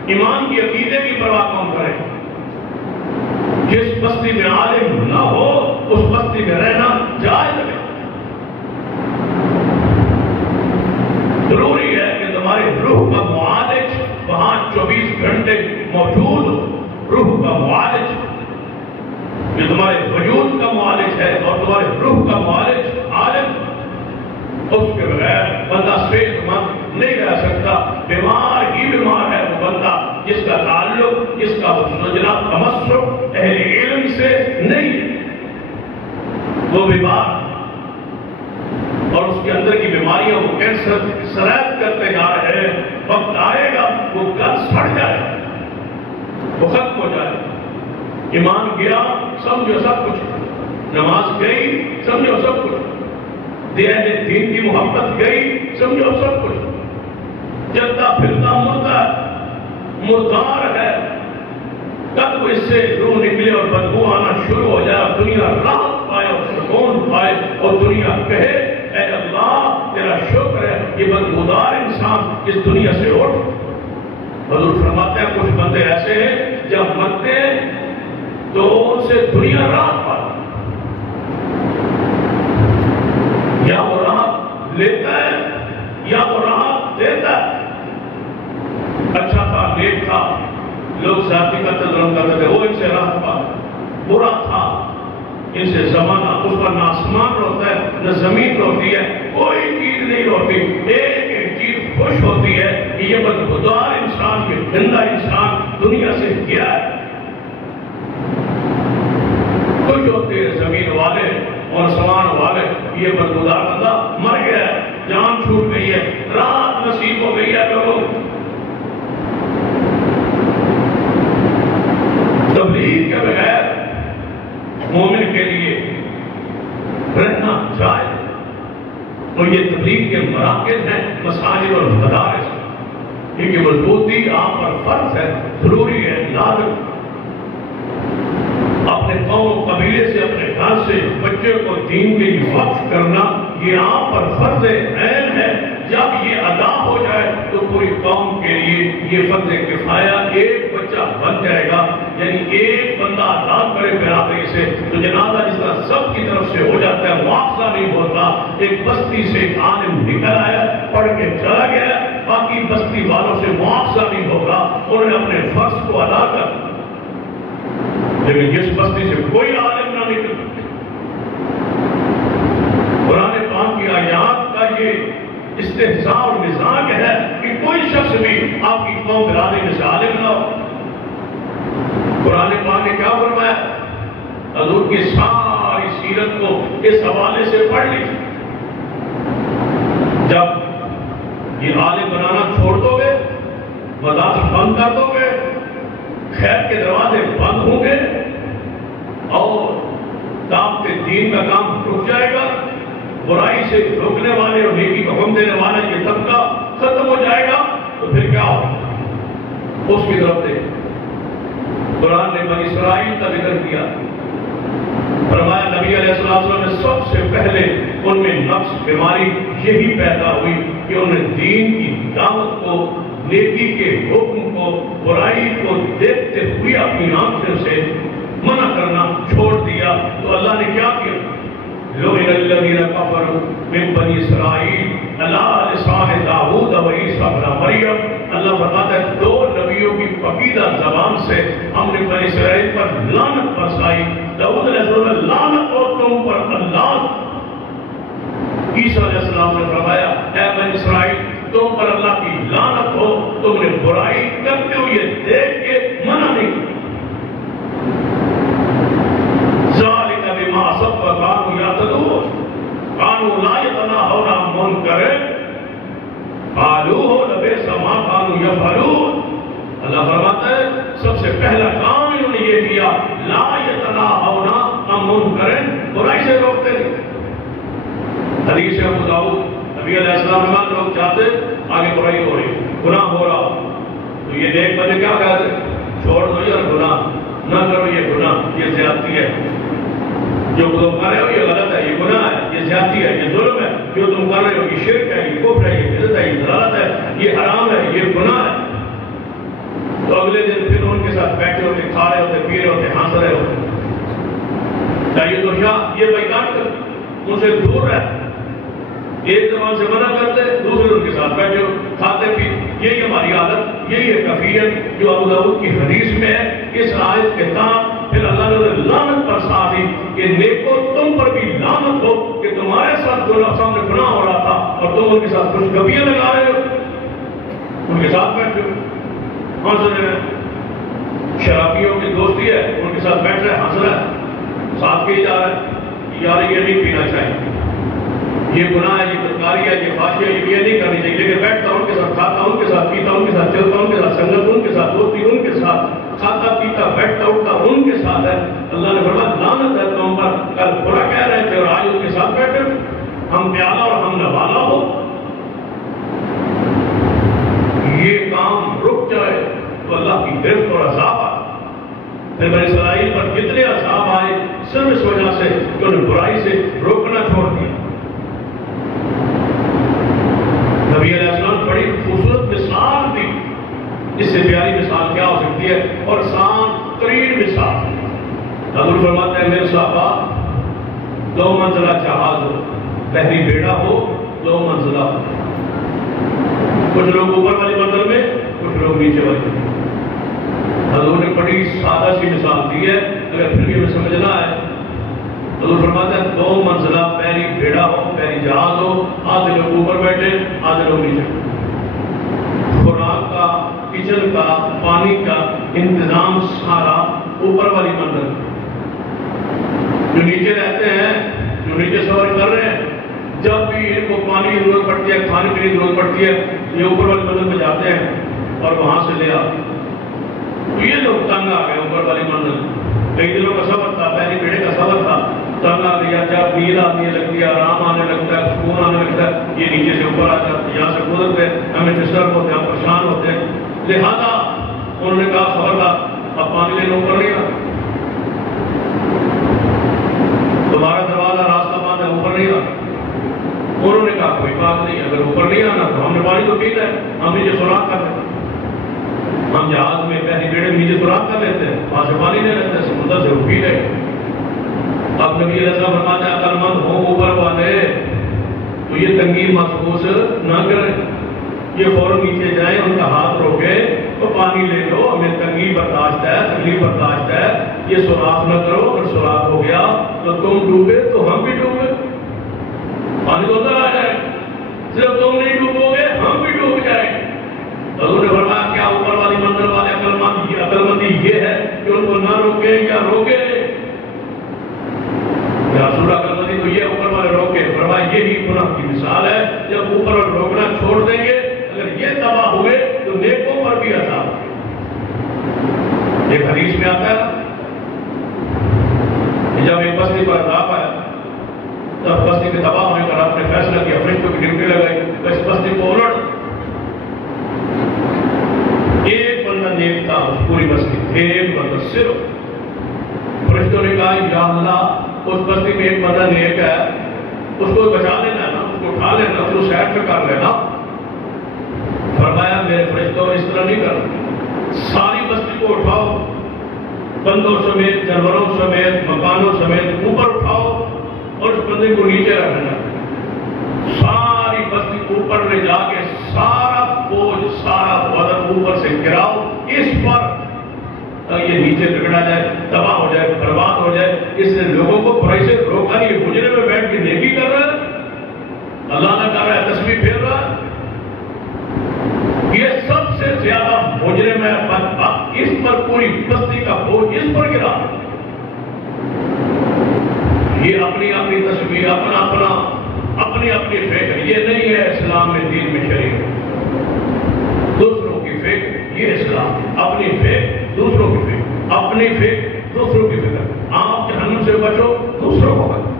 ایمان کی عقیدے کی پرواہ کون کرے گا؟ جس بستی میں عالم نہ ہو اس بستی میں رہنا جائز ہے. ضروری ہے کہ تمہاری روح کا معالج وہاں 24 گھنٹے موجود ہو. روح کا معالج جو تمہارے وجود کا معالج ہے اور تمہارے روح کا معالج عالم، اس کے بغیر بندہ صحت مند نہیں رہ سکتا. بیمار ہی بیمار ہے وہ بندہ جس کا تعلق، جس کا سوچنا تمسک اہل علم سے نہیں ہے. وہ بیمار اور اس کے اندر کی بیماریاں وہ کینسر سرایت کرتے جا رہے ہیں. وقت آئے گا وہ گل سڑ جائے، وہ ختم ہو جائے. ایمان گیا سمجھو سب کچھ، نماز گئی سمجھو سب کچھ، دین کی محبت گئی سمجھو سب کچھ. چلتا پھرتا مردار ہے. تب اس سے روح نکلے اور بدبو آنا شروع ہو جائے اور دنیا راحت پائے اور سکون پائے اور دنیا کہے اے اللہ تیرا شکر ہے یہ بدبودار انسان اس دنیا سے اٹھ. حضور فرماتے ہیں کچھ بندے ایسے ہیں جب مرتے تو ان سے دنیا راحت پاتی. یا وہ راحت لیتا ہے یا وہ راحت دیتا ہے. اچھا تھا، نیک تھا، لوگ ذاتی قتل ظلم کرتے تھے، وہ ان سے راحت پاتا. برا تھا، ان سے زمانہ اس پر نہ آسمان روتا ہے نہ زمین روتی ہے، کوئی چیز نہیں روتی. ایک چیز خوش ہوتی ہے کہ یہ بدبودار انسان، یہ گندا انسان دنیا سے گیا ہے. خوش ہوتے ہیں زمین والے اور آسمان والے یہ بدبودار بندہ مر گیا ہے، جان چھوٹ گئی ہے، راحت نصیب ہو گئی ہے. لوگوں تبلیغ کے بغیر مومن کے لیے رہنا جائز. اور یہ تبلیغ کے مراکز ہیں مساجد اور مدارس. ان کی مضبوطی آپ پر فرض ہے، ضروری ہے، لازم. اپنے قوم قبیلے سے، اپنے گھر سے بچے کو دین کے لیے وقف کرنا یہ آپ پر فرض عین ہے. جب یہ ادا ہو جائے تو پوری قوم کے لیے یہ فرض کفایہ ایک بچہ بن جائے گا، یعنی ایک بندہ ادا کرے برابری سے تو جنازہ جس طرح سب کی طرف سے ہو جاتا ہے، مواخذہ نہیں ہوتا۔ ایک بستی سے ایک عالم نکل آیا، پڑھ کے چلا گیا، باقی بستی والوں سے مواخذہ نہیں ہوگا، انہوں نے اپنے فرض کو ادا کر۔ لیکن جس بستی سے کوئی عالم نہ نکل، قرآن پاک کی آیات کا یہ استہزاء اور مزاق ہے کہ کوئی شخص بھی آپ کی قوم برادری میں سے عالم نہ ہو۔ قرآن پاک نے کیا فرمایا؟ حضور کی ساری سیرت کو اس حوالے سے پڑھ لیجیے۔ جب یہ عالم بنانا چھوڑ دو گے، مدارس بند کر دو گے، خیر کے دروازے بند ہوں گے اور دعوت دین کا کام رک جائے گا، برائی سے روکنے والے اور نیکی کو حکم دینے والا یہ طبقہ ختم ہو جائے گا، تو پھر کیا ہوگا؟ اس کی طرف دیکھ، قرآن نے بنی اسرائیل کا ذکر کیا، فرمایا نبی علیہ السلام نے سب سے پہلے ان میں نفس بیماری یہی پیدا ہوئی کہ انہوں نے دین کی دعوت کو، نیکی کے حکم کو، برائی کو دیکھتے ہوئے اپنی آنکھوں سے منع کرنا چھوڑ دیا۔ تو اللہ نے کیا کیا؟ لَعِنَ الَّذِينَ كَفَرُوا مِن بَنِي إِسْرَائِيلَ عَلَىٰ لِسَانِ داؤد وعیسیٰ ابن مریم۔ اللہ فرماتا ہے دو نبیوں کی پکیدہ زبان سے ہم نے بنی اسرائیل پر لعنت برسائی۔ داؤد علیہ السلام نے لعنت ہو تم پر اللہ، عیسیٰ علیہ السلام نے فرمایا اے بنی اسرائیل تم پر اللہ کی لعنت ہو، تم نے برائی کرتے ہوئے دیکھ کے منع نہیں کیا۔ ذَلِكَ بِمَا عَصَوْا وَكَانُوا يَعْتَدُونَ كَانُوا لَا يَتَنَاهَوْنَ عَن مُنكَرٍ قَالُوهُ لَبِئْسَ مَا كَانُوا يَفْعَلُونَ۔ اللہ فرماتا ہے سب سے پہلا کام انہوں نے یہ کیا، لا يَتَنَاهَوْنَ عَن مُنكَرٍ، برائی سے روکتے نہیں۔ حدیث ابو داؤد، نبی علیہ السلام نے لوگ چاہتے آگے برائی ہو رہی، گناہ ہو رہا تو یہ دیکھ بندے کیا کہتے؟ چھوڑ دو یار، گناہ نہ کرو، یہ گناہ، یہ زیادتی ہے، جو تم کر رہے ہو یہ غلط ہے، یہ گناہ ہے، یہ زیادتی ہے، یہ ظلم ہے، جو تم کر رہے ہو یہ شرک ہے، یہ کفر ہے، یہ بدعت ہے، یہ ضلالت ہے، یہ حرام ہے، یہ گناہ ہے۔ تو اگلے دن پھر ان کے ساتھ بیٹھے ہوتے، کھا رہے ہوتے، پی رہے ہوتے، ہنس رہے ہوتے، چاہیے تو کیا یہ بائیکاٹ کر، ان سے دور رہے، ایک زبان سے منع کرتے، دوسرے ان کے ساتھ بیٹھے ہو، کھاتے پی، یہی ہماری عادت، یہی ہے کفیت جو ابو داؤد کی حدیث میں ہے۔ اس آیت کے تحت پھر اللہ نے لعنت برسا دی کہ نیکو تم پر بھی لعنت ہو کہ تمہارے ساتھ سامنے گناہ ہو رہا تھا اور تم ان کے ساتھ خوش گپیاں لگا رہے ہو، ان کے ساتھ بیٹھے ہو، ہنس رہے ہیں، شرابیوں کی دوستی ہے، ان کے ساتھ بیٹھ رہے ہنس رہے ہیں، ساتھ کے جا رہے ہیں، یار یہ نہیں پینا چاہیے، یہ گناہ ہے، یہ بدکاری ہے، یہ فحش ہے، یہ نہیں کرنی چاہیے، لیکن بیٹھتا ہوں ان کے ساتھ، کھاتا ہوں ان کے ساتھ، پیتا ہوں ان کے ساتھ، چلتا ہوں ان کے ساتھ، سنگت ان کے ساتھ، دوستی ان کے ساتھ، کھاتا پیتا بیٹھتا اٹھتا ان کے ساتھ ہے۔ اللہ نے فرمایا لعنت ہے تم پر، کل برا کہہ رہے تھے اور آج ان کے ساتھ بیٹھے، ہم پیالہ اور ہم نوالا ہو۔ یہ کام رک جائے تو اللہ کی گرفت اور عذاب آئے۔ پھر بنی اسرائیل پر کتنے عذاب آئے صرف اس وجہ سے کہ انہوں نے برائی سے روکنا چھوڑ دیا۔ نبی علیہ السلام بڑی خوبصورت مثال دی، اس سے پیاری مثال کیا ہو سکتی ہے اور آسان ترین مثال۔ حضور فرماتے ہیں میرے صحابہ، 2 منزلہ جہاز ہو، بحری بیڑا ہو، 2 منزلہ ہو، کچھ لوگ اوپر والی منزل میں، کچھ لوگ نیچے والی منزل۔ حضور نے بڑی سادہ سی مثال دی ہے، اگر پھر بھی ہمیں سمجھنا ہے۔ حضور فرماتا ہے 2 منزلہ بحری بیڑا ہو، بحری جہاز ہو، آدھے لوگ اوپر بیٹھے، آدھے لوگ نیچے۔ خوراک کا، کچن کا، پانی کا انتظام سارا اوپر والی منزل۔ جو نیچے رہتے ہیں، جو نیچے سفر کر رہے ہیں، جب بھی ان کو پانی کی ضرورت پڑتی ہے، کھانے پینے کی ضرورت پڑتی ہے، یہ اوپر والی منزل میں جاتے ہیں اور وہاں سے لے آتے ہیں۔ تو یہ لوگ تنگ آ گئے اوپر والی منزل، کئی دنوں کا سفر تھا، پہلی بیڑے کا سفر تھا، تنگ آ گیا، جب نیند آنے لگتی ہے، آرام آنے لگتا ہے، سکون آنے لگتا ہے، یہ نیچے سے اوپر آ جاتے ہیں، یہاں سے گزرتے ہیں، ہمیں ڈسٹرب ہوتے ہیں، ہم پریشان ہوتے ہیں۔ لہذا انہوں نے کہا خبردار اب پانی لینے اوپر نہیں آ، تمہارا دروازہ راستہ بند ہے، اوپر نہیں آ۔ انہوں نے کہا کوئی بات نہیں ہے، اگر اوپر نہیں آنا تو ہم نے پانی تو پینا ہے، ہم نیچے سوراخ کر لیتے ہیں، ہم جہاز میں پہلی بیڑے نیچے سوراخ کر لیتے ہیں، وہاں سے پانی نہیں لگتا، سمندر سے وہ پی لے۔ اب نبی علیہ السلام فرماتے ہیں عقل مند ہوں اوپر والے تو یہ تنگی محسوس نہ کریں، یہ فوراً نیچے جائیں، ان کا ہاتھ روکے تو پانی لے لو، ہمیں تنگی برداشت ہے، تکلیف برداشت ہے، یہ سوراخ نہ کرو، اگر سوراخ ہو گیا تو تم ڈوبے تو ہم بھی ڈوبے، پانی تو ادھر آ جائے، صرف تم نہیں ڈوبو گے ہم بھی ڈوب جائیں۔ حضور نے فرمایا کیا اوپر والی منزل والے عقل مندی یہ ہے کہ ان کو نہ روکے یا روکے؟ رسول عقل مندی تو یہ اوپر والے روکے، فرمایا یہی گناہ کی مثال ہے، جب اوپر والے روکنا چھوڑ دیں گے اگر یہ تباہ ہوئے تو نیکوں پر بھی عذاب۔ ایک حدیث میں آتا ہے کہ جب ایک بستی پر عذاب آیا تب بستی کے تباہ ہونے کا آپ نے فیصلہ کیا، فرشتوں کی ڈیوٹی لگائی تو اس بستی کو الٹ، ایک بندہ نیک تھا اس پوری بستی، ایک بندہ صرف، فرشتوں نے کہا یا اللہ اس بستی میں ایک بندہ نیک ہے، اس کو بچا لینا نا، اس کو اٹھا لینا، اس کو سیٹ پہ کر لینا۔ فرمایا میرے فرشتوں اس طرح نہیں کرنا، ساری بستی کو اٹھاؤ، بندوں سمیت، جانوروں سمیت، مکانوں سمیت اوپر اٹھاؤ اور اس بندے کو نیچے رکھنا، ساری بستی کو اوپر لے جا کے سارا بوجھ، سارا وزن اوپر سے گراؤ اس پر، یہ نیچے بگڑا جائے، تباہ ہو جائے، برباد ہو جائے۔ اس نے لوگوں کو برائی سے روکا نہیں، حجرے میں بیٹھ کے نیکی کر رہا ہے، اللہ نہ کر رہا ہے، تسبیح پھیر رہا ہے۔ یہ سب سے زیادہ مجرم ہے، اس پر پوری بستی کا بوجھ اس پر گرا، یہ اپنی اپنی تسبیح، اپنی فکر، یہ نہیں ہے اسلام میں، دین میں شریعت۔ دوسروں کی فکر یہ اسلام ہے، اپنی فکر دوسروں کی فکر، اپنی فکر دوسروں کی فکر، آپ جہنم سے بچو دوسروں کو بچو،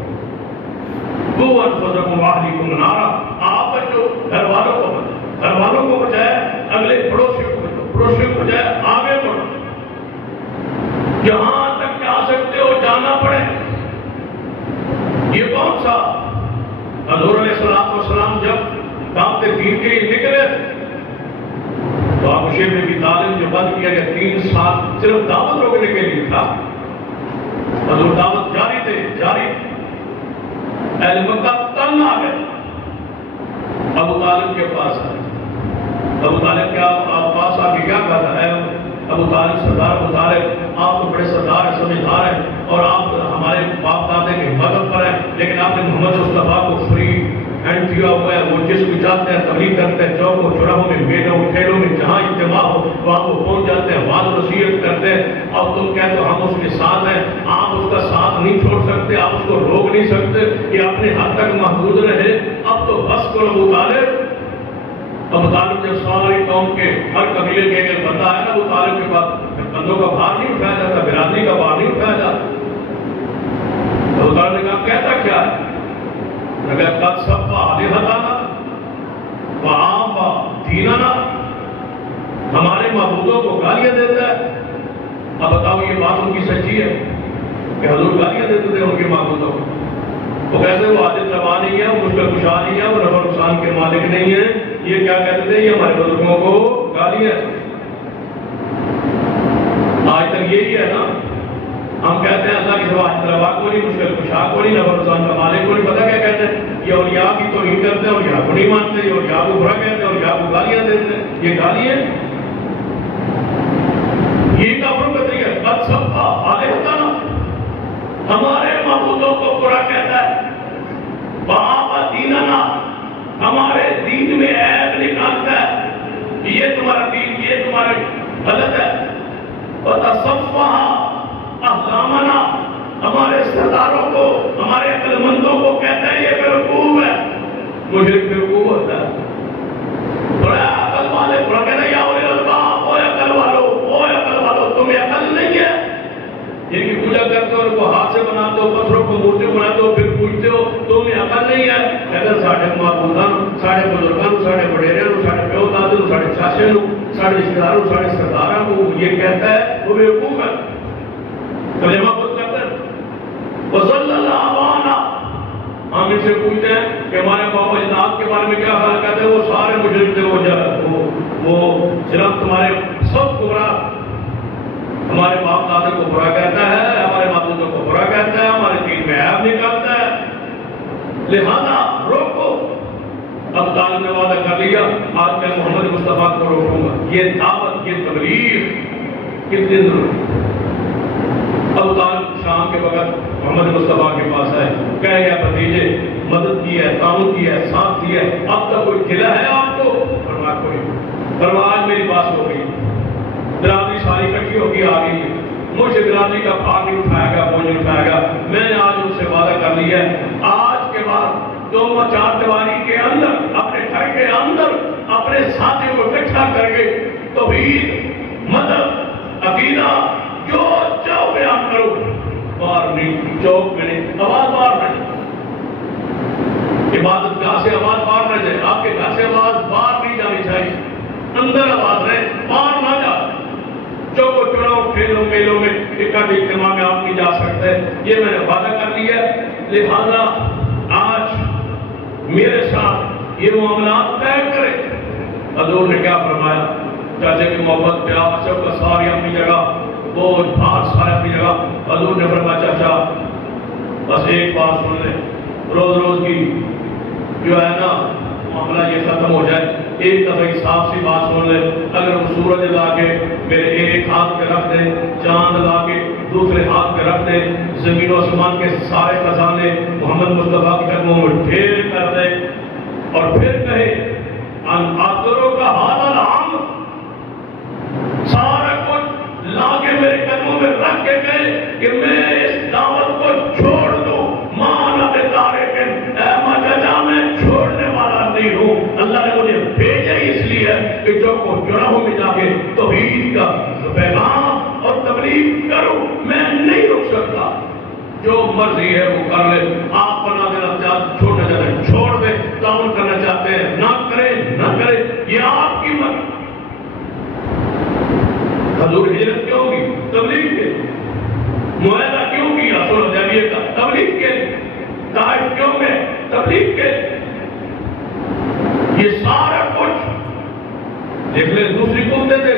قُوْ أَنفُسَكُمْ وَأَهْلِيكُمْ نَارًا، آپ بچو گھر والوں کو بچو، گھر والوں کو بچائے، اگلے پڑوسیوں کو بچو، پڑوسیوں کو بچائے، آگے بڑھو، جہاں تک جا سکتے ہو جانا پڑے۔ یہ کون سا حضور علیہ السلام جب دعوت دین کے لیے نکلے تو ابو شیخ ابی طالب جو بند کیا گیا 3 سال صرف دعوت روکنے کے لیے تھا، حضور دعوت جاری، اہل مکہ تنگ آ گئے، ابو طالب کے پاس آئے، ابو طالب کے پاس آ کے کیا کہتا ہے، ابو طالب سردار ابو طالب آپ تو بڑے سردار ہیں، سمجھدار ہیں، اور آپ ہمارے باپ دادے کے حفاظت پر ہیں، لیکن آپ نے محمد مصطفیٰ کو فری اینڈ دیا ہوا ہے، وہ جس کو چاہتے ہیں تبلیغ کرتے ہیں، چوک و چوراہوں میں، میلوں ٹھیلوں میں، جہاں اجتماع ہو وہاں وہ پہنچ جاتے ہیں، وعظ نصیحت کرتے ہیں۔ اب تم کہتے ہو ہم اس کے ساتھ ہیں، آپ اس کا ساتھ نہیں چھوڑ سکتے، آپ اس کو روک نہیں سکتے، یہ اپنے حد تک محدود رہے، اب تو بس کرو ابو طالب۔ ابو طالب جب ساری قوم کے ہر قبیلے کے ایک بندہ ہے نا ابو طالب کے پاس، بندوں کا بھار نہیں اٹھایا جاتا، برادری کا بھار نہیں اٹھایا جاتا۔ ابو طالب نے کہا کہتا کیا ہے؟ اگر قد سب آلہتنا وآبا دیننا، ہمارے معبودوں کو گالیاں دیتا ہے۔ اب بتاؤ یہ بات ان کی سچی ہے کہ حضور گالیاں دیتے تھے ان کے معبودوں کو؟ وہ کیسے وہ عادت روا نہیں ہے، وہ مشکل کشا نہیں ہے، وہ نفع نقصان کے مالک نہیں ہے، یہ کیا کہتے تھے؟ یہ ہمارے بزرگوں کو گالیاں۔ آج تک یہی ہے نا، ہم کہتے ہیں اللہ کی سوا عادت روا کو نہیں، مشکل کشا کو نہیں، نفع نقصان کا مالک کو نہیں، پتہ کیا کہتے ہیں؟ یہ اولیاء کی توہین کرتے ہیں، اولیاء کو نہیں مانتے، یہ اولیاء کو برا کہتے ہیں، اولیاء کو گالیاں دیتے ہیں، یہ گالیاں، یہ کافروں کا طریقہ ہے۔ قد سب آلہتنا، ہمارے معبودوں کو برا کہتا ہے، وآبا دیننا، ہمارے دین میں عیب نکالتا ہے، یہ تمہارا دین، یہ تمہارا غلط ہے۔ وتصفح احلامنا، ہمارے سرداروں کو، ہمارے عقل مندوں کو کہتا ہے یہ بیوقوف ہے۔ مشرک بیوقوف ہوتا ہے، بڑا عقل والے بڑا کہتا ہے یا اولی الالباب، اوے عقل والو تمہیں عقل نہیں ہے، جن کی پوجا کرتے ہو ان کو ہاتھ سے بناتے ہو، پتھروں کو مورتی بناتے ہو، پھر پوجتے ہو، تمہیں عقل نہیں ہے۔ اگر ساڑھے معبوداں، ساڑھے بزرگاں، ساڑھے وڈیریاں، ساڑھے پیو دادے، ساڑھے چاچے، ساڑھے رشتہ داروں، ساڑھے سرداراں کو یہ کہتا ہے وہ بیوقوف ہے، کلمہ خود کرتا ہے۔ وَصَلَّ اللَّهُ عَلَىٰ، ہم ان سے پوچھتے ہیں کہ ہمارے بابا اجداد کے بارے میں کیا خیال کرتے ہیں، وہ سارے مجرم تھے، وہ صرف تمہارے سب گمراہ، ہمارے باپ دادے کو برا کہتا ہے، ہمارے ماتودوں کو برا کہتا ہے، ہمارے دین میں عیب نکالتا ہے، لہذا روکو۔ اب طالب نے وعدہ کر لیا آج میں محمد مصطفیٰ کو روکوں گا، یہ دعوت، یہ تبلیغ کتنے دن۔ اب طالب شام کے وقت محمد مصطفیٰ کے پاس آئے، کہہ گیا بھتیجے مدد کی ہے، تعاون کی ہے، ساتھ دی ہے، اب تک کوئی قلعہ ہے آپ کو؟ فرمایا کوئی، فرمایا آج میری بات ہو گئی، برادری ساری اکٹھی ہو کے آ گئی ہے، مجھے برادری کا بھار نہیں اٹھائے گا، بوجھ نہیں اٹھائے گا، میں نے آج ان سے وعدہ کر لیا ہے آج کے بعد 2 و 4 دیواری کے اندر، اپنے گھر کے اندر اپنے ساتھیوں کو اکٹھا کر کے توحید، مذہب، عقیدہ جو چاہو بیان کرو، باہر نہیں، چوک میں نہیں، آواز باہر نہیں، عبادت گاہ سے آواز باہر نہ جائے، آپ کے گھر سے آواز باہر نہیں جانی چاہیے، اندر آواز رہے، باہر نہ جائے۔ جو کو چناؤ ٹھیلوں میلوں میں اکٹھے اجتماع میں آپ نہیں جا سکتے، یہ میں نے وعدہ کر لیا ہے، لہذا آج میرے ساتھ یہ معاملات طے کرے۔ حضور نے کیا فرمایا؟ چاچے کی محبت پیار سب کا ساری اپنی جگہ، بوجھ بھار سارے اپنی جگہ۔ حضور نے فرمایا چاچا بس ایک بات سن لیں، روز روز کی جو ہے نا معاملہ یہ ختم ہو جائے، ایک دفعہ صاف سی بات سن لے، اگر وہ سورج لا کے میرے ایک ہاتھ پہ رکھ دے، چاند لا کے دوسرے ہاتھ پہ رکھ دے، زمین و آسمان کے سارے خزانے محمد مصطفیٰ کے قدموں میں ڈھیر کر دے، اور پھر کہے ان آتروں کا حال العام، سارا کچھ لا کے میرے قدموں میں رکھ کے کہے کہ میں اس دعوت کو چھوڑ دوں، مانا بے تارکن، اے مجدہ میں چھوڑنے والا نہیں ہوں، اللہ نے مجھے بھیجا اس لیے کہ جو کو گناہوں میں جا کے توحید کا پیغام اور تبلیغ کروں، میں نہیں رک سکتا، جو مرضی ہے وہ کر لے، آپ بنا دینا چاہتے چھوڑنا چاہتے ہیں چھوڑ دے، تعاون کرنا چاہتے ہیں نہ کرے، یہ آپ کی مرضی۔ حضور ہجرت کیوں کی؟ تبلیغ کے لیے۔ معاہدہ کیوں کیا صلح حدیبیہ کا؟ تبلیغ کے لیے۔ طائف کیوں گئے؟ تبلیغ کے لیے۔ یہ سارا کچھ دیکھ لیں، دوسری قومیں تھے،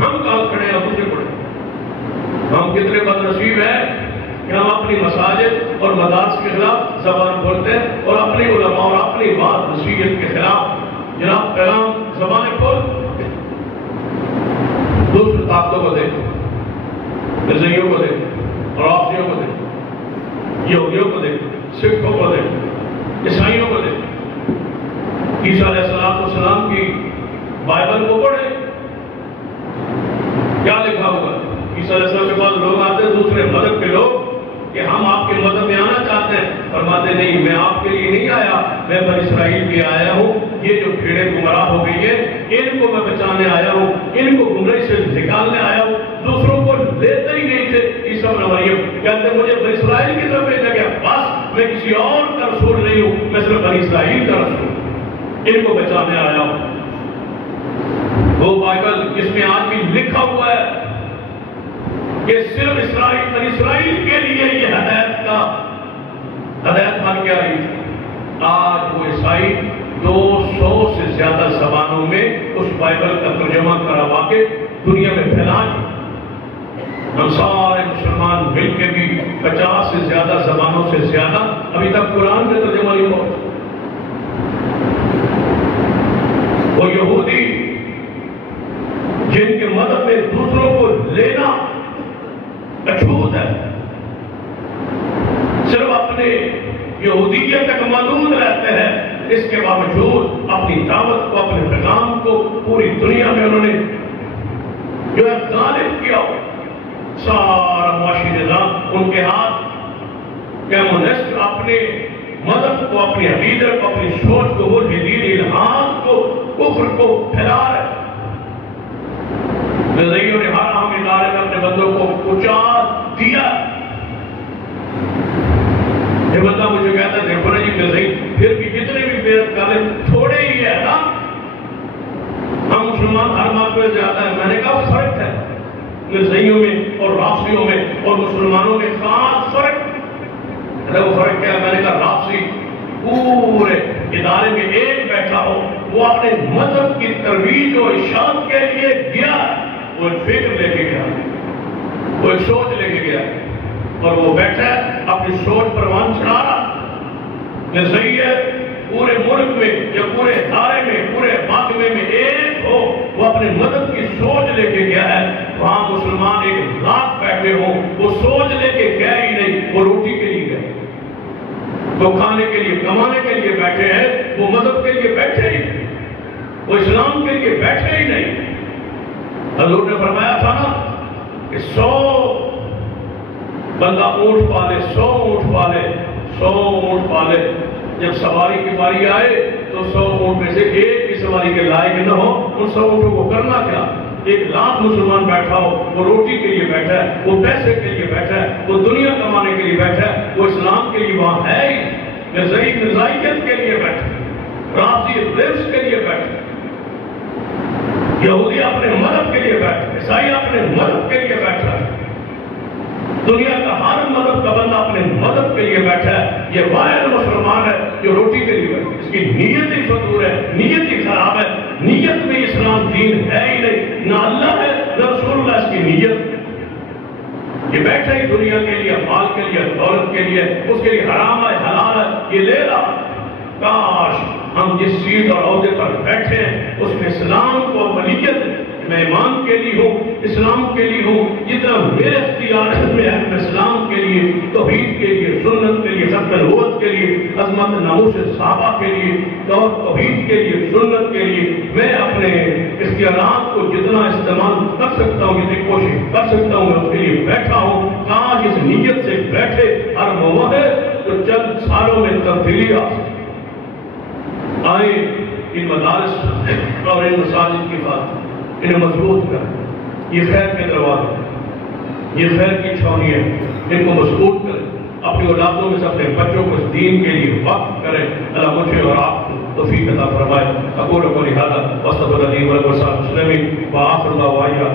ہم کہاں کھڑے ہیں دوسرے کھڑے، ہم کتنے بد نصیب ہیں کہ ہم اپنی مساجد اور مدارس کے خلاف زبان کھولتے ہیں، اور اپنی علماء اور اپنی بات نصیحت کے خلاف جناب پیغام زبانیں کھول، دوسری طاقتوں کو دیکھو، مرزائیوں کو دیکھو، رافضیوں کو دیکھو، یہودیوں کو دیکھو، سکھوں کو دیکھو، عیسائیوں کو دیکھو۔ عیسیٰ علیہ السلام کی بائبل کو پڑھیں، کیا لکھا ہوا ہے؟ عیسیٰ علیہ السلام کے بعد لوگ آتے ہیں دوسرے مذہب کے لوگ کہ ہم آپ کے مذہب میں آنا چاہتے ہیں، فرماتے نہیں، میں آپ کے لیے نہیں آیا، میں بنی اسرائیل کے آیا ہوں، یہ جو بھیڑیں گمراہ ہو گئی ہیں ان کو میں بچانے آیا ہوں، ان کو گمراہی سے نکالنے آیا ہوں۔ دوسروں کو لیتے ہی نہیں تھے۔ عیسیٰ ابن مریم کہتے ہیں مجھے بنی اسرائیل کی طرف بھیجا گیا، بس میں کسی اور کا رسول نہیں ہوں، میں صرف بنی اسرائیل کا رسول ہوں، ان کو بچانے آیا ہوں۔ وہ بائبل جس میں آج بھی لکھا ہوا ہے کہ صرف بنی اسرائیل کے لیے یہ ہدایت بن کے آئی، آج وہ عیسائی 200 سے زیادہ زبانوں میں اس بائبل کا ترجمہ کروا کے دنیا میں پھیلائیں۔ ہم سارے مسلمان مل کے بھی 50 سے زیادہ زبانوں سے زیادہ ابھی تک قرآن میں ترجمہ نہیں ہوا۔ وہ یہودی جن کے مذہب میں دوسروں کو لینا اچھوت ہے، صرف اپنے یہودیت تک محدود رہتے ہیں، اس کے باوجود اپنی دعوت کو، اپنے پیغام کو پوری دنیا میں انہوں نے جو ہے غالب کیا۔ سارا معاشی نظام ان کے ہاتھ، کمیونسٹ اپنے مذہب کو، اپنی عقیدت کو، اپنی سوچ کو، ملحدین الہات کو، کفر کو پھیلا رہے۔ مرزائیوں نے ہر اہم ادارے میں اپنے بندوں کو پہنچا دیا۔ یہ بندہ مجھے کہتا ہے دیکھو نا جی مرزائی پھر بھی جتنے بھی بیعت کر لیں تھوڑے ہی ہے نا، ہم مسلمان ہر بات پہ زیادہ ہے۔ میں نے کہا فرق ہے مرزائیوں میں اور رافضیوں میں اور مسلمانوں میں، خاص فرق ہے۔ وہ فرق کیا ہے؟ میں نے کہا رافضی وہ اپنے مذہب کی ترویج و اشاعت کے لیے گیا، وہ ایک فکر لے کے گیا، وہ ایک سوچ لے کے گیا، اور وہ بیٹھا اپنی سوچ پروان چڑھا رہا۔ نظریہ پورے ملک میں یا پورے دائرے میں، پورے محکمے میں ایک ہو، وہ اپنے مذہب کی سوچ لے کے گیا ہے۔ وہاں مسلمان 1,00,000 بیٹھے ہوں، وہ سوچ لے کے گئے ہی نہیں، وہ روٹی کے لیے گئے، وہ کھانے کے لیے کمانے کے لیے بیٹھے ہیں، وہ مذہب کے لیے بیٹھے ہی نہیں، وہ اسلام کے لیے بیٹھے ہی نہیں۔ حضور نے فرمایا تھا نا کہ 100 بندہ اونٹ پالے، 100 اونٹ پالے، 100 اونٹ پالے، جب سواری کی باری آئے تو 100 اونٹ میں سے ایک بھی سواری کے لائق نہ ہو، ان 100 اونٹوں کو کرنا کیا؟ 1,00,000 مسلمان بیٹھا ہو، وہ روٹی کے لیے بیٹھا ہے، وہ پیسے کے لیے بیٹھا ہے، وہ دنیا کمانے کے لیے بیٹھا ہے، وہ اسلام کے لیے وہاں ہے ہی، نزائیت کے لیے بیٹھا ہے، رافضی رزق کے لیے بیٹھا ہے، یہودی اپنے مذہب کے لیے بیٹھا ہے، عیسائی اپنے مذہب کے لیے بیٹھا ہے، دنیا کا ہر مذہب کا بندہ اپنے مذہب کے لیے بیٹھا ہے۔ یہ واحد مسلمان ہے جو روٹی کے لیے بیٹھا ہے، اس کی نیت ہی فطور ہے، نیت ہی خراب ہے، نیت میں اسلام دین ہے ہی نہیں، نہ اللہ ہے نہ رسول اللہ اس کی نیت۔ یہ بیٹھا ہی دنیا کے لیے، مال کے لیے، دولت کے لیے، اس کے لیے حرام ہے حلال ہے یہ لے رہا۔ کاش ہم جس سیٹ اور عہدے پر بیٹھے ہیں اس میں اسلام کو عملیت میں ایمان کے لیے ہوں، اسلام کے لیے ہوں، جتنا میرے اختیار میں ہے میں اسلام کے لیے، توحید کے لیے، سنت کے لیے، ختم نبوت کے لیے، عظمت ناموس صحابہ کے لیے، اور توحید کے لیے، سنت کے لیے میں اپنے اختیارات کو جتنا استعمال کر سکتا ہوں، جتنی کوشش کر سکتا ہوں میں اس کے لیے بیٹھا ہوں۔ کاش اس نیت سے بیٹھے ہر موحد تو چند سالوں میں تبدیلی آ سکے۔ آئے ان مدارس اور ان مساجد کی بات انہیں مضبوط کریں، یہ خیر کے دروازے، یہ خیر کی چھاؤنی ہے، ان کو مضبوط کریں، اپنی اولادوں میں سے اپنے بچوں کو اس دین کے لیے وقف کریں۔ اللہ مجھے اور آپ کو توفیق عطا فرمائے۔ اقول قولی ھذا واستغفر لي ولكم ولسائر المسلمين وآخر دعوانا